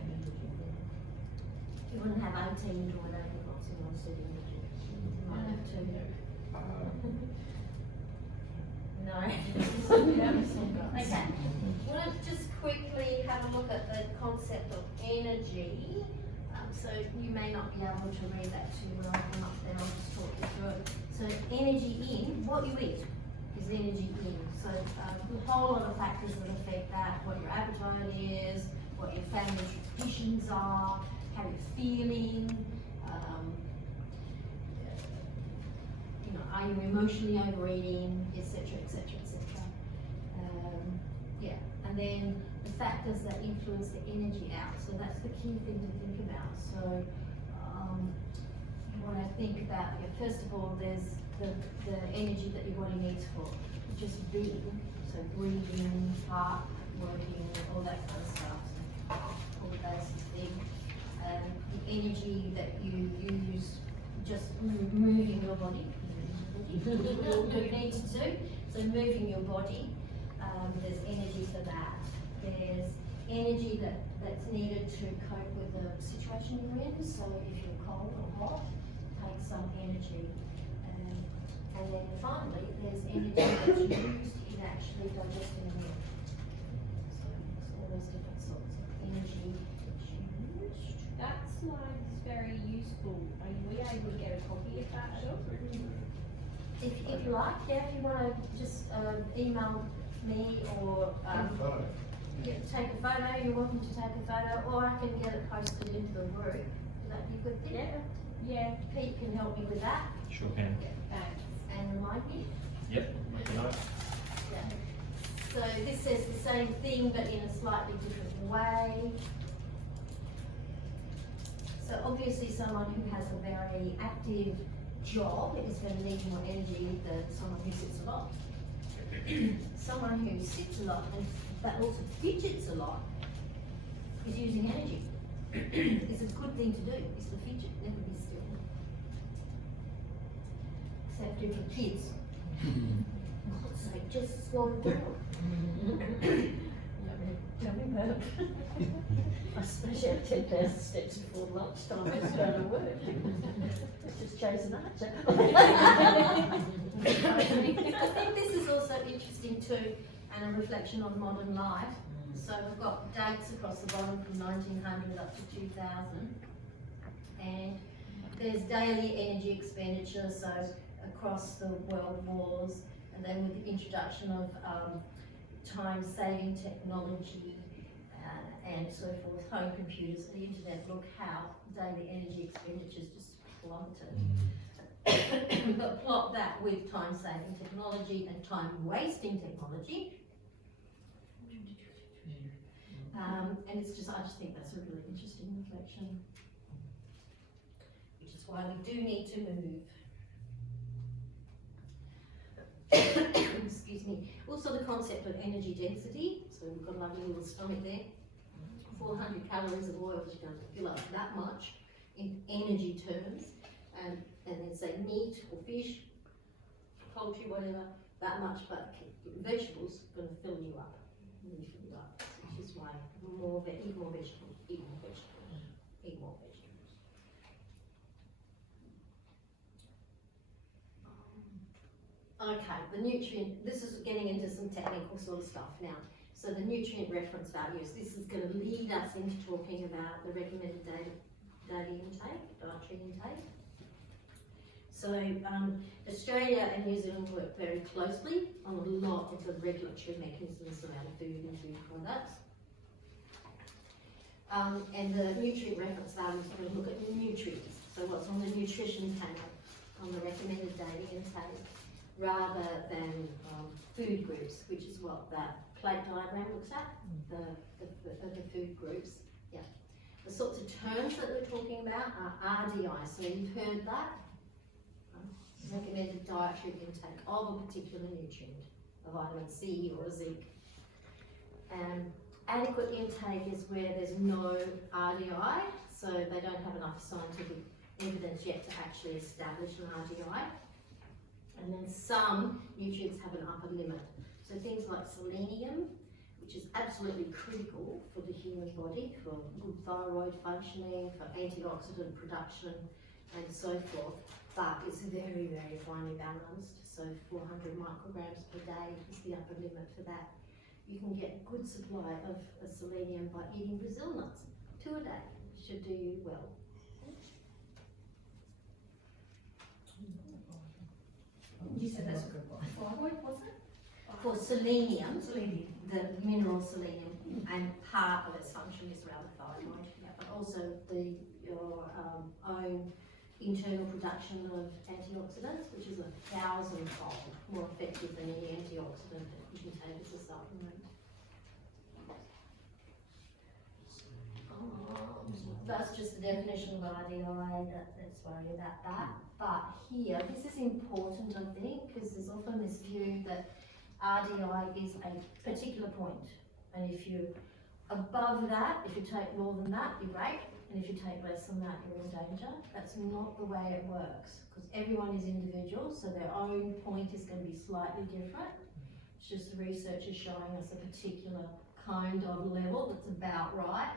You wouldn't have 18 dried apricots someone said energy. You might have to. No. Okay. We'll just quickly have a look at the concept of energy. So you may not be able to read that too well. I'm up there, I'll just talk you through it. So energy in, what you eat is energy in. So a whole lot of factors that affect that, what your appetite is, what your family traditions are, how you're feeling, you know, are you emotionally overeating, etc., etc., etc. Yeah, and then the factors that influence the energy out. So that's the key thing to think about. So when I think about, first of all, there's the energy that your body needs for just being. So breathing, heart working, all that kind of stuff. All the basic things. The energy that you use just moving your body. Which we all do need to do. So moving your body. There's energy for that. There's energy that's needed to cope with the situation you're in. So if you're cold or hot, take some energy. And then finally, there's energy that's used in actually digesting a meal. So it's all those different sorts of energy that's used. That slide is very useful. Are we able to get a copy of that at all? If you like, yeah, if you want to just email me or take a photo, you're welcome to take a photo, or I can get it posted into the group. Would that be a good thing? Yeah. Pete can help me with that Sure can. Thanks. and remind me. Yep, make a note. Yeah. So this says the same thing but in a slightly different way. So obviously someone who has a very active job is going to need more energy than someone who sits a lot. Someone who sits a lot and but also fidgets a lot is using energy. It's a good thing to do, is to fidget, never be still. Except if you're kids. God's sake, just slow down. Tell me about it. I especially have 10,000 steps before lunchtime, it's going to work. It's just chasing Archer. I think this is also interesting too, and a reflection on modern life. So we've got dates across the bottom from 1900 up to 2000. And there's daily energy expenditure, so across the world wars, and then with the introduction of time-saving technology and so forth, home computers, the internet, look how daily energy expenditures just plummeted. But plot that with time-saving technology and time-wasting technology. And it's just, I just think that's a really interesting reflection. Which is why we do need to move. Excuse me. Also the concept of energy density. So we've got a lovely little stomach there. 400 calories of oil is going to fill up that much in energy terms. And then say meat or fish, poultry, whatever, that much, but vegetables are going to fill you up. Really fill you up. Which is why eat more vegetables, eat more vegetables, eat more vegetables. Okay, the nutrient, this is getting into some technical sort of stuff now. So the nutrient reference values, this is going to lead us into talking about the recommended daily intake, dietary intake. So Australia and New Zealand work very closely on a lot of the regulatory mechanisms around food and food products. And the nutrient reference values are going to look at nutrients, so what's on the nutrition table, on the recommended daily intake, rather than food groups, which is what that plate diagram looks at, the food groups. Yeah. The sorts of terms that we're talking about are RDI, so you've heard that. Recommended dietary intake of a particular nutrient, a vitamin C or a zinc. Adequate intake is where there's no RDI, so they don't have enough scientific evidence yet to actually establish an RDI. And then some nutrients have an upper limit. So things like selenium, which is absolutely critical for the human body, for good thyroid functioning, for antioxidant production, and so forth, but it's very, very finely balanced. So 400 micrograms per day is the upper limit for that. You can get a good supply of selenium by eating Brazil nuts, 2 a day, should do you well. You said that's thyroid, was it? For selenium, Selenium. the mineral selenium, and part of its function is around the thyroid, but also your own internal production of antioxidants, which is 1,000-fold more effective than any antioxidant that you can take as a supplement. That's just the definition of RDI, that's worried about that. But here, this is important, I think, because there's often this view that RDI is a particular point. And if you're above that, if you take more than that, you're great. And if you take less than that, you're in danger. That's not the way it works, because everyone is individual, so their own point is going to be slightly different. It's just the research is showing us a particular kind of level that's about right.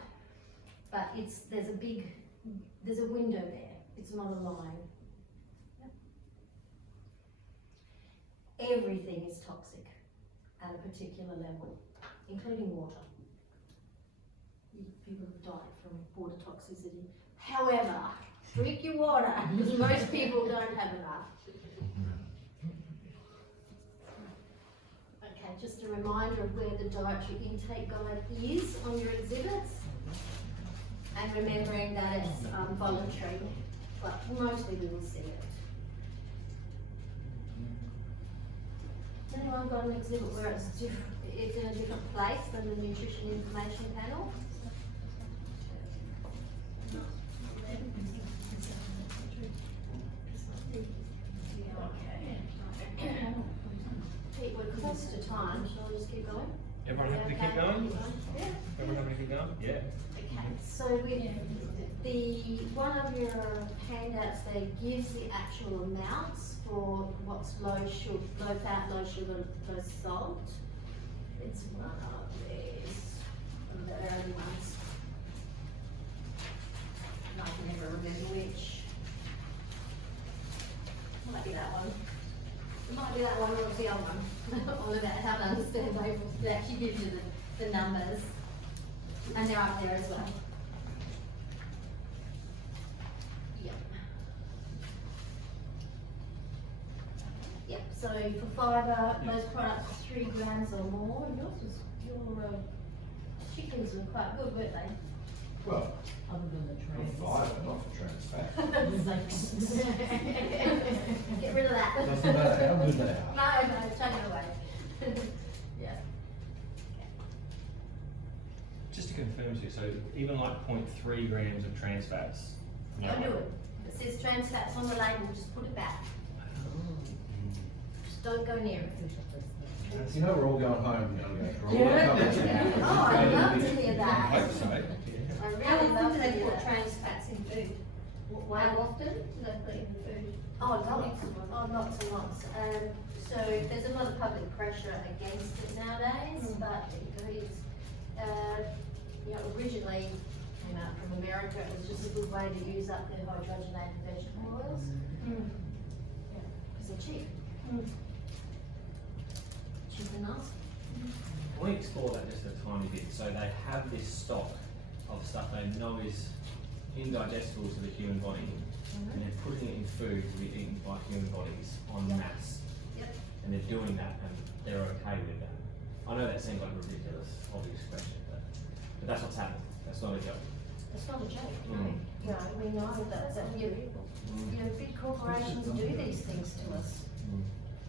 But there's a window there. It's not a line. Yep. Everything is toxic at a particular level, including water. People have died from water toxicity. However, drink your water, because most people don't have enough. Okay, just a reminder of where the dietary intake guide is on your exhibits. And remembering that it's voluntary, but mostly we will see it. Has anyone got an exhibit where it's in a different place than the nutrition information panel? Pete, we're close to time, shall we just keep going? Everyone happy to keep going? Yeah. Everyone happy to keep going? Yeah. Okay, so with one of your handouts there gives the actual amounts for what's low fat, low sugar, low salt. It's one of these, one of the early ones. And I can never remember which. Might be that one. It might be that one or the other one. All about how to understand labels. It actually gives you the numbers. And they're up there as well. Yep. Yep, so for fibre, those products 3 grams or more. Your chickens were quite good, weren't they? Well, Other than the for trains. fibre, not for trans fat. Get rid of that. Doesn't matter how good they are. No, take it away. Yeah. Just to confirm to you, so even like 0.3 grams of trans fats? Yeah, do it. If it says trans fats on the label, just put it back. Just don't go near it. You know, we're all going home, we're all Yeah. coming now. Oh, I'd love to hear I that. hope so. I How really often love do to they hear put that. trans fats in food? How often do they put it in the food? Oh, lots, lots and lots. So there's a lot of public pressure against it nowadays, but it's, originally came out from America. It was just a good way to use up their hydrogenated vegetable oils. Yeah, because they're cheap. Cheap enough. I want to explore that just a tiny bit. So they have this stock of stuff they know is indigestible to the human body, and they're putting it in food to be eaten by human bodies en masse. Yep. And they're doing that, and they're okay with that. I know that seems like a ridiculous, obvious question, but that's what's happening. That's not a joke. It's not a joke. Mm. We know that big corporations do these things to us.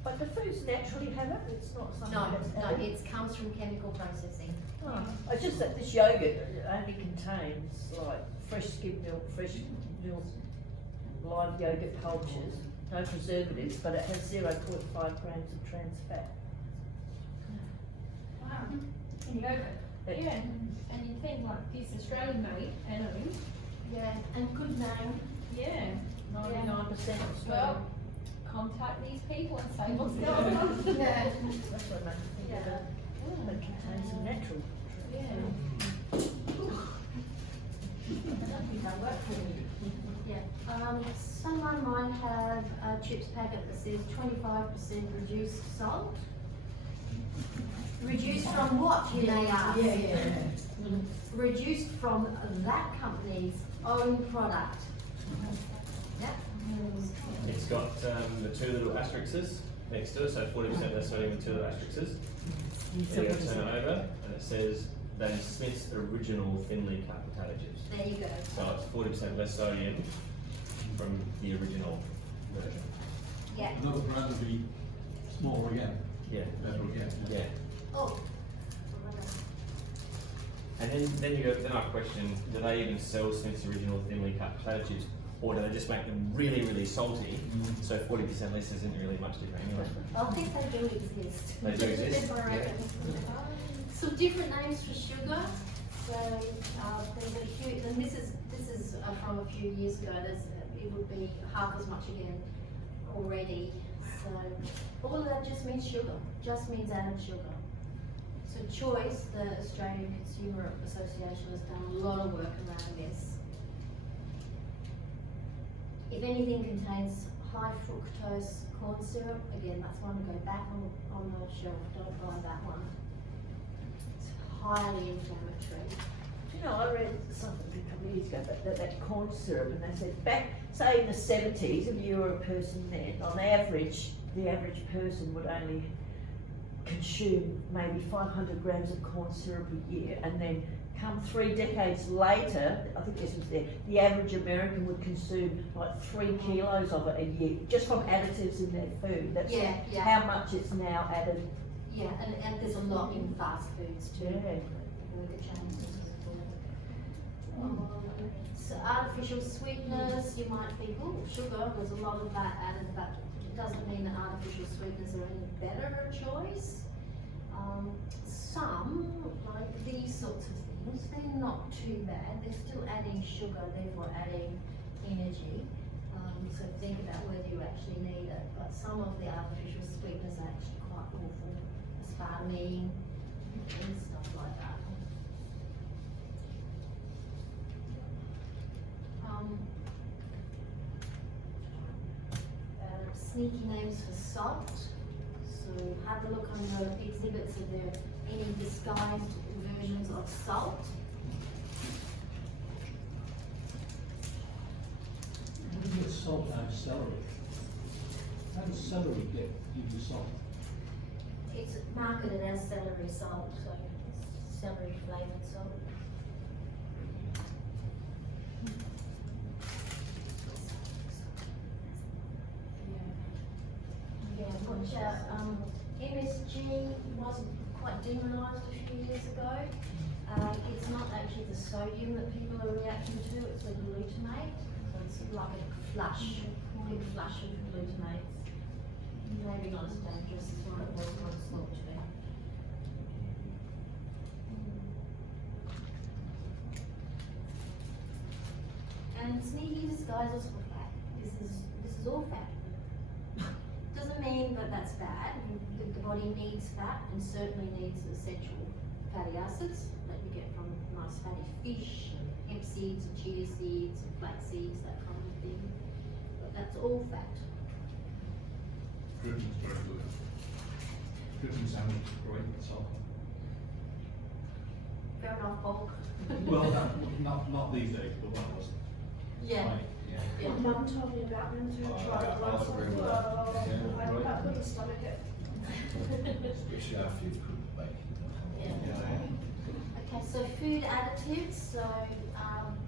But the foods naturally have it, it's not something No, that's no, added? it comes from chemical processing. Oh, it's just that this yogurt only contains like fresh skimmed milk, fresh milk, live yogurt cultures, no preservatives, but it has 0.5 grams of trans fat. Wow. In yogurt. It- Yeah, and you think like this Australian made, and Yeah, and good name. yeah. 99% Well, contact these people and say what's going on. Yeah. That's what makes me think of it. It contains some natural. Yeah. that work for me. Yeah, someone might have a chips packet that says 25% reduced salt. Reduced from what, you may ask? Reduced from that company's own product. Yep. It's got the two little asterisks next to it, so 40% less sodium with two little asterisks. Then you turn it over, and it says that is Smith's original thinly cut potato chips. There you go. So it's 40% less sodium from the original version. Yeah. Another brand would be smaller again, Yeah. better again. Yeah. Oh. And then I question, do they even sell Smith's original thinly cut potato chips, or do they just make them really, really salty? So 40% less isn't really much different anyway. I think they do exist. They do exist? I reckon. Some different names for sugar. So there's a huge, and this is from a few years ago. It would be half as much again already. So all of that just means sugar. Just means added sugar. So Choice, the Australian Consumer Association, has done a lot of work around this. If anything contains high fructose corn syrup, again, that's one to go back on the shelf. Don't buy that one. It's highly inflammatory. You know, I read something a couple of years ago about that corn syrup, and they said back, say in the 70s, if you were a person then, on average, the average person would only consume maybe 500 grams of corn syrup a year, and then come 3 decades later, I think this was there, the average American would consume like 3 kilos of it a year, just from additives in their food. That's how much it's now added. Yeah, and there's a lot in fast foods too. With the changes. So artificial sweeteners, you might think, oh, sugar, there's a lot of that added, but it doesn't mean that artificial sweeteners are any better a choice. Some, like these sorts of things, they're not too bad. They're still adding sugar, therefore adding energy. So think about whether you actually need it. But some of the artificial sweeteners are actually quite awful. Aspartame and stuff like that. Sneaky names for salt. So have a look on the exhibits if there are any disguised versions of salt. How do you get salt out of celery? How does celery get into salt? It's marketed as celery salt, so it's celery flavoured salt. Which MSG was quite demonised a few years ago. It's not actually the sodium that people are reacting to, it's the glutamate. So it's like a flush, big flush of glutamates. Maybe not as dangerous as what it was once thought to be. And sneaky disguises for fat. This is all fat. Doesn't mean that that's bad. The body needs fat and certainly needs essential fatty acids that you get from nice fatty fish, and hemp seeds, and chia seeds, and flax seeds, that kind of thing. But that's all fat. Drippen's very good. Drippen sandwich is great with salt. Fair enough, bulk. Well, not these days, but when it was. Yeah. Right, yeah. My mum told me about them to try it I'll once. agree with that. Yeah, I couldn't stomach it. Especially after you've cooked bacon. Yeah. Okay, so food additives, so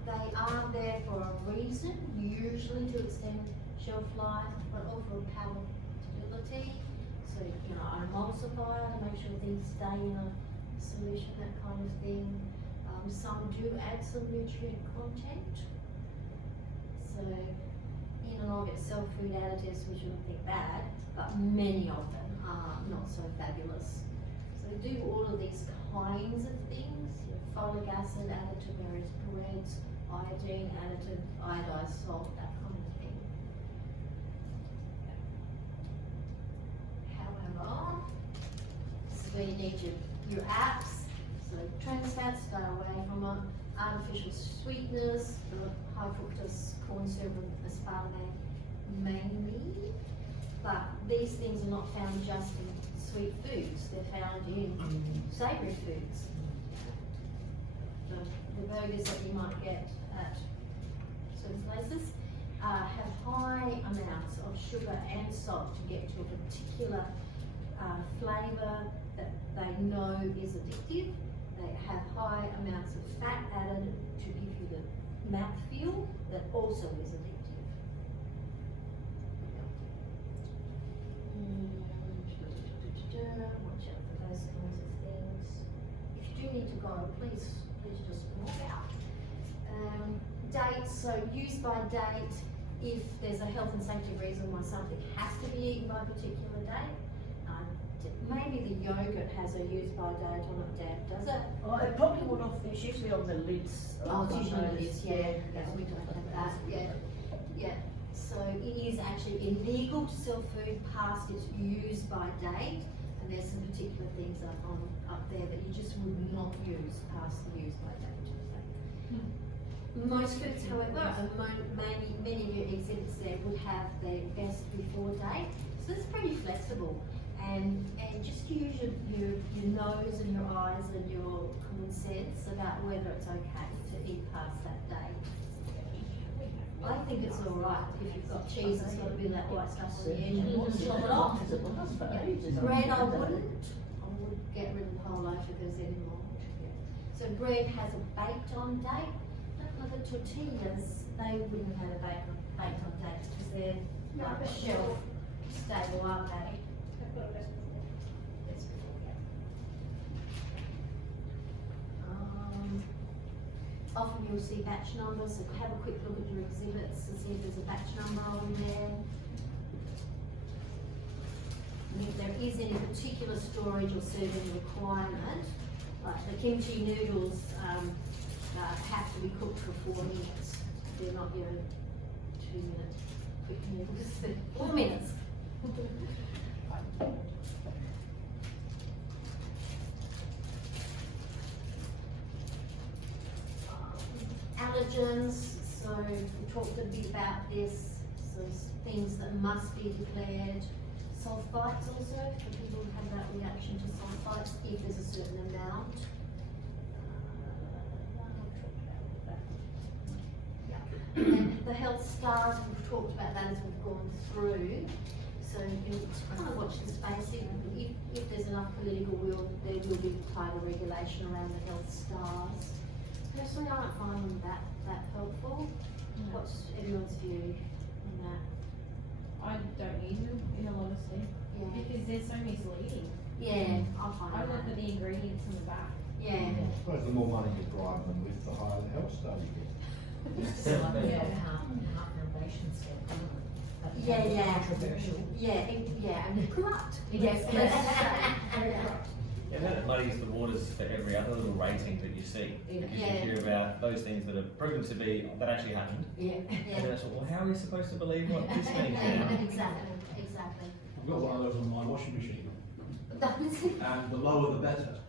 they are there for a reason, usually to extend shelf life, but also palatability. So, you know, an emulsifier to make sure things stay in a solution, that kind of thing. Some do add some nutrient content. So, in and of itself, food additives, we shouldn't think bad, but many of them are not so fabulous. So do all of these kinds of things, folic acid added to various breads, iodine added to iodized salt, that kind of thing. However, this is where you need your apps. So trans fats, stay away from it. artificial sweeteners, high fructose corn syrup and aspartame mainly. But these things are not found just in sweet foods, they're found in savoury foods. The burgers that you might get at certain places have high amounts of sugar and salt to get to a particular flavour that they know is addictive. They have high amounts of fat added to give you the mouthfeel that also is addictive. Watch out for those kinds of things. If you do need to go, please just walk out. Dates, so use by date if there's a health and safety reason why something has to be eaten by a particular date. Maybe the yogurt has a use by date on it, Dad, does it? Oh, it probably would have, it's usually on the lids. Oh, it's usually those. it is, yeah, we don't have that, yeah. So it is actually illegal to sell food past its use by date, and there's some particular things up there that you just would not use past the use by date. Most foods, however, and many of your exhibits there would have the best before date, so it's pretty flexible. And just use your nose and your eyes and your common sense about whether it's okay to eat past that date. I think it's alright if you've got cheese, it's got to be that white stuff on the edge and you just chop it off. Bread I wouldn't. I would get rid of the whole loaf if there's any more. So bread has a baked on date. The tortillas, they wouldn't have a baked on date because they're like shelf stable, aren't they? Often you'll see batch numbers, so have a quick look at your exhibits to see if there's a batch number on there. And if there is any particular storage or serving requirement, like the kimchi noodles have to be cooked for 4 minutes. They're not your 2-minute quick noodles, they're 4 minutes. Allergens, so we talked a bit about this, so things that must be declared. Sulfites also, for people who have that reaction to sulfites, if there's a certain amount. And the health stars, we've talked about that as we've gone through. So you kind of watch the space. If there's enough political will, there will be tighter regulation around the health stars. Personally, I don't find them that helpful. What's everyone's view on that? I don't use them, in all honesty, Yeah. because they're so misleading. Yeah, I find I look that. at the ingredients in the back. Yeah. I suppose the more money you drive them with, the higher the health star you get. So I think heart foundation stuff, Yeah. controversial. Yeah, and corrupt. Yes, Yeah, that muddies the waters for every other little rating that you see. Because you Yeah. hear about those things that are proven to be, that actually happened. Yeah. And then it's, well, how are we supposed to believe what this means now? Exactly. I've got one of those on my washing machine, That's, and the lower the better.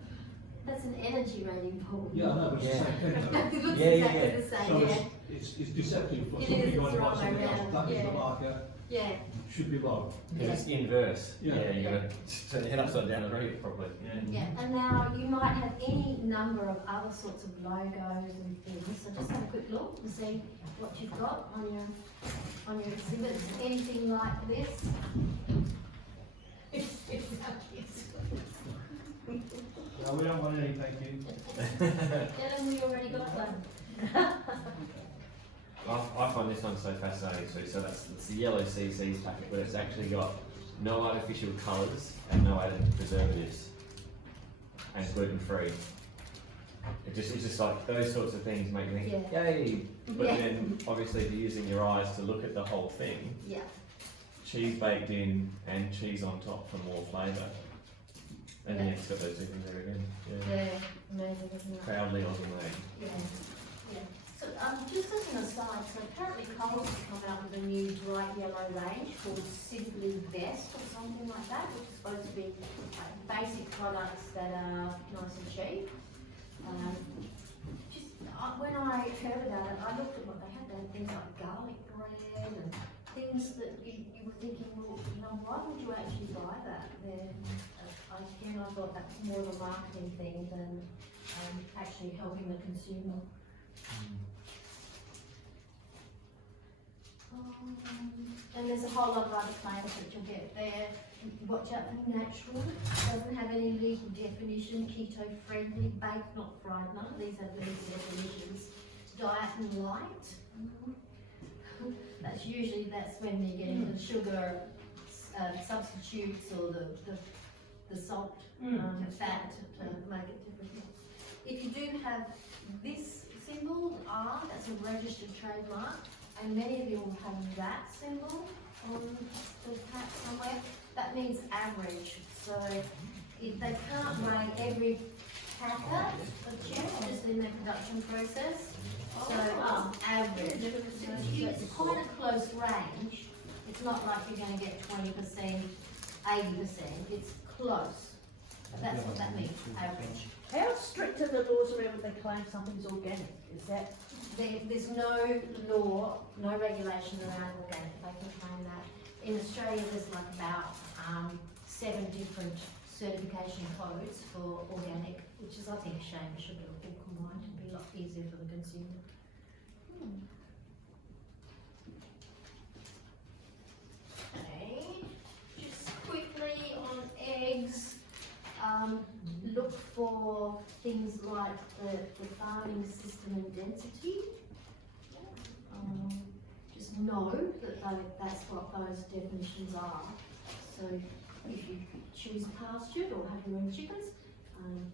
that's an energy rating, Paul. Yeah, I know, but it's the same thing though. It looks Yeah, exactly the So same, yeah. it's deceptive for It somebody is, going it's to the buy wrong way something else, round, that is the yeah. marker, Yeah, should be low. Because it's inverse. Yeah. You gotta turn your head upside down and read it properly. yeah. And now you might have any number of other sorts of logos and things, so just have a quick look and see what you've got on your exhibits. Anything like this? No, we don't want any, thank you. Ellen, we already got one. I find this one so fascinating too. So it's the yellow CC's packet, but it's actually got no artificial colours and no added preservatives, and gluten free. It's just like those sorts of things make me think, yay! But Yeah. then obviously if you're using your eyes to look at the whole thing, Yeah, cheese baked in and cheese on top for more flavour. And then it's got those two things there again. Yeah. yeah, amazing, isn't it? Proudly Aussie made. Yeah. So, just as an aside, so apparently Coles has come out with a new bright yellow range called Simply Best or something like that, which is supposed to be basic products that are nice and cheap. when I heard about it, I looked at what they had. They had things like garlic bread and things that you were thinking, well, you know, why would you actually buy that? Then again, I thought that's more of a marketing thing than actually helping the consumer. And there's a whole lot of other claims that you'll get there. Watch out for natural, doesn't have any legal definition, keto friendly, baked not fried, none of these have legal definitions. Diet and light, that's when you get into sugar substitutes or the salt, fat to make it different. If you do have this symbol, R, that's a registered trademark, and many of you will have that symbol on the pack somewhere. That means average. So if they can't weigh every packet of chips just in their production process. So average. So it's quite a close range. It's not like you're going to get 20%, 80%. It's close. That's what that means, average. How strict are the laws around when they claim something's organic? Is that? There's no law, no regulation around organic. They can claim that. In Australia, there's like about 7 different certification codes for organic, which is, I think, a shame. It should be all combined. It'd be a lot easier for the consumer. Okay, just quickly on eggs. Look for things like the farming system and density. Just know that that's what those definitions are. So if you choose pastured or have your own chickens,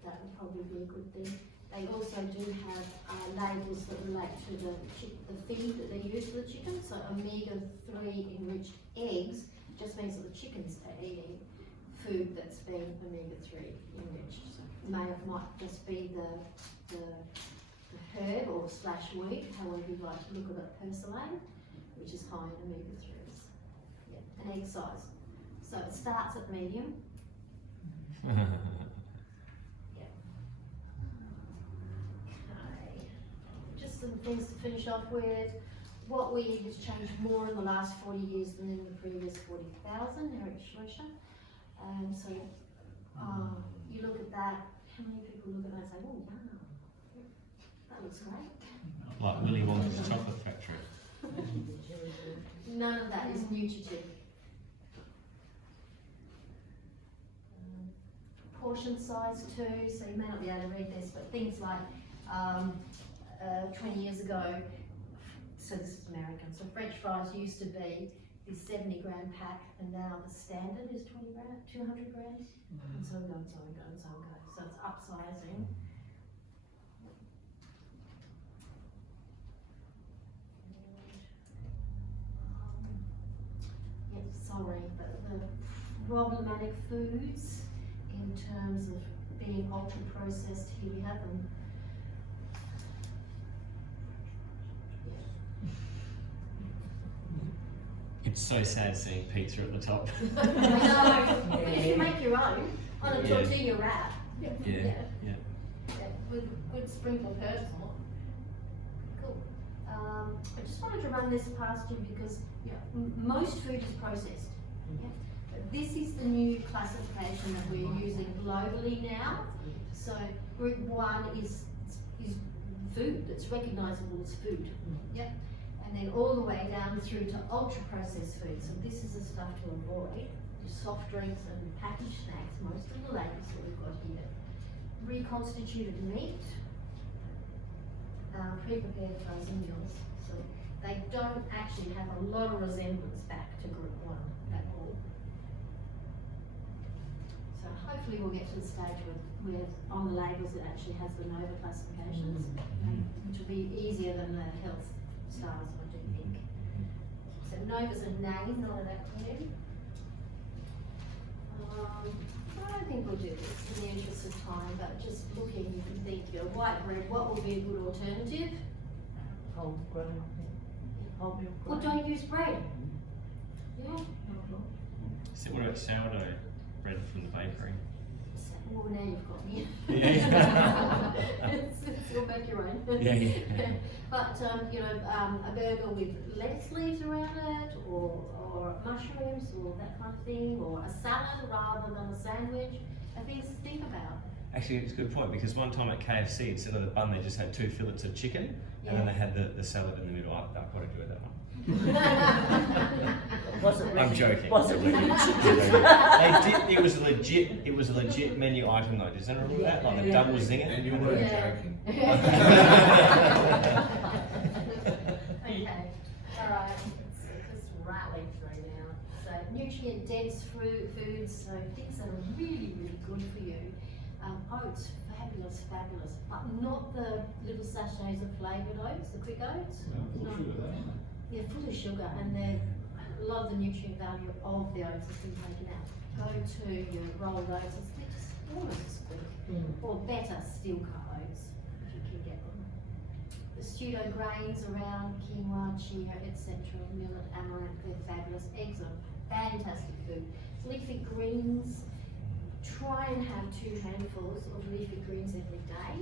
that would probably be a good thing. They also do have labels that relate to the feed that they use for the chickens. So omega-3 enriched eggs just means that the chickens are eating food that's been omega-3 enriched. So might just be the herb or /wheat, however you like to look at it, persillane, which is high in omega-3s. Yeah, an egg size. So it starts at medium. Yeah. Okay. Just some things to finish off with. What we eat has changed more in the last 40 years than in the previous 40,000 evolution. So you look at that, how many people look at that and say, oh wow, that looks great. Like Willy Wonka's chocolate factory. None of that is nutritive. Portion size too, so you may not be able to read this, but things like 20 years ago, so this is American, so French fries used to be this 70-gram pack, and now the standard is 200 grams, and so on and so on and so on. So it's upsizing. Sorry, but the problematic foods in terms of being ultra processed, here we have them. It's so sad seeing pizza at the top. I know, but you can make your own on a tortilla wrap. Yeah. With good sprinkled herbs on it. Cool. I just wanted to run this past you because most food is processed. Yeah. But this is the new classification that we're using globally now. So group 1 is food that's recognisable as food. Yep. And then all the way down through to ultra processed food. So this is the stuff to avoid. Your soft drinks and packaged snacks, most of the labels that we've got here. Reconstituted meat, pre-prepared frozen meals. So they don't actually have a lot of resemblance back to group 1 at all. So hopefully we'll get to the stage where on the labels it actually has the NOVA classifications, which will be easier than the health stars, I do think. So NOVA's a name, not an acronym. I don't think we'll do this in the interest of time, but just looking, you can think, white bread, what would be a good alternative? Whole grain, whole milk Well, grain. don't use bread. Yeah. So what about sourdough bread from the bakery? Well, now you've got me. Yeah. It's you'll make your own. Yeah. But, you know, a burger with lettuce leaves around it, or mushrooms, or that kind of thing, or a salad rather than a sandwich, are things to think about. Actually, it's a good point, because one time at KFC, instead of the bun, they just had 2 fillets of chicken, and then they had the salad in the middle. I quite enjoyed that one. I'm joking. Was it really It was a legit menu item though. Does anyone remember that? Like the double zinger? And you weren't Yeah. joking. Okay, alright, let's just rattling through now. So nutrient dense foods, so things that are really, really good for you. Oats, fabulous, but not the little sachets of flavoured oats, the quick oats. Full of sugar, that, isn't it? They're full of sugar, and a lot of the nutrient value of the oats has been taken out. Go to your rolled oats, they're just almost as quick, or better steel cut oats, if you can get them. The pseudo grains around quinoa, chia, etc., millet, amaranth, they're fabulous. Eggs are fantastic food. Leafy greens, try and have 2 handfuls of leafy greens every day.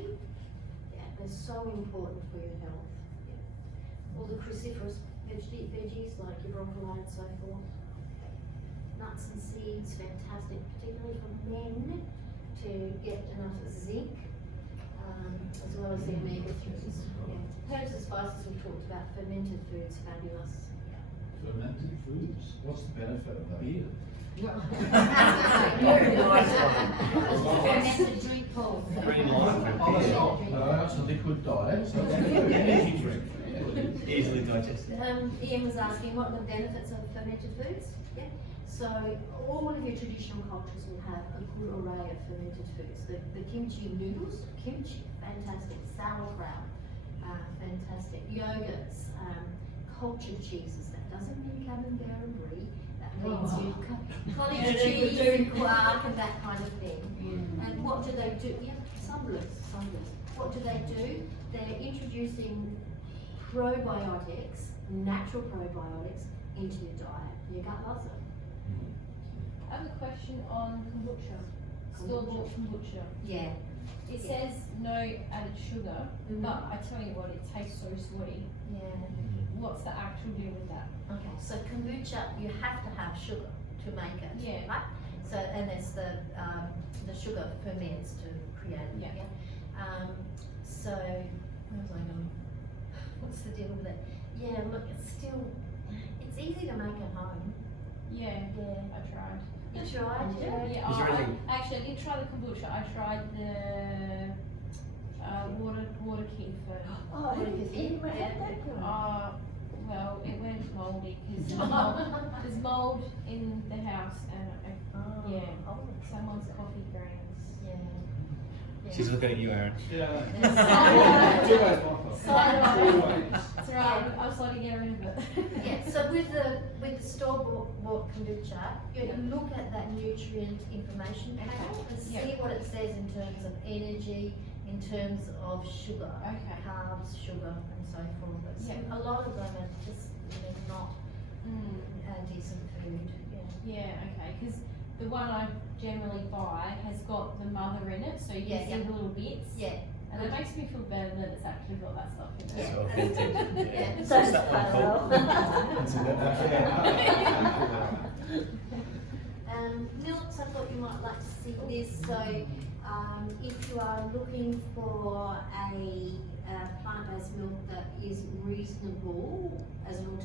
Yeah, they're so important for your health. Yeah. All the cruciferous veggies like your broccoli and so forth. Okay. Nuts and seeds, fantastic, particularly for men to get enough zinc, as well as the omega-3s. Yeah. Herbs and spices we've talked about, fermented foods, fabulous. Fermented foods. What's the benefit of that? Beer. Fermented drink, Paul. Green light. Oh, that's not, no, that's a liquid diet, so it's a good energy drink. Easily digested. Ian was asking what are the benefits of fermented foods. Yeah. So all of your traditional cultures will have a good array of fermented foods. The kimchi noodles, kimchi, fantastic. Sauerkraut, fantastic. Yogurts, cultured cheeses. That doesn't mean camembert and brie. That means you cottage cheese and quark and that kind of thing. And what do they do? Yeah, some bliss. What do they do? They're introducing probiotics, natural probiotics, into your diet. Your gut loves it. I have a question on kombucha. Store-bought kombucha. Yeah. It says no added sugar, but I tell you what, it tastes so sweet. Yeah. What's the actual deal with that? Okay, so kombucha, you have to have sugar to make it, Yeah. right? So, and it's the sugar ferments to create it, Yeah. So, where was I going? What's the deal with it? Yeah, look, it's easy to make at home. Yeah, Yeah. I tried. You tried, yeah? Yeah, Is there anything- actually, I did try the kombucha. I tried the water kefir. Oh, What have do you you think? ever had that? Well, it went mouldy because there's mould in the house, and yeah, Oh, someone's coffee grounds. yeah. She's looking at you, Aaron. Yeah. Yeah. Two ways, one for. It's alright, I was slowly getting rid of it. Yeah, so with the store-bought kombucha, you look at that nutrient information panel and see Yeah. what it says in terms of energy, in terms of sugar, Okay. carbs, sugar, and so forth. But Yeah. a lot of them are just not decent food. Yeah. Yeah, okay, because the one I generally buy has got the mother in it, so you Yeah, can see yeah. the little bits. Yeah. And it makes me feel better that it's actually got that stuff in Yeah. it. So authentic. Yeah. What's That's that one called? Milks, I thought you might like to see this. So, if you are looking for a plant-based milk that is reasonable as an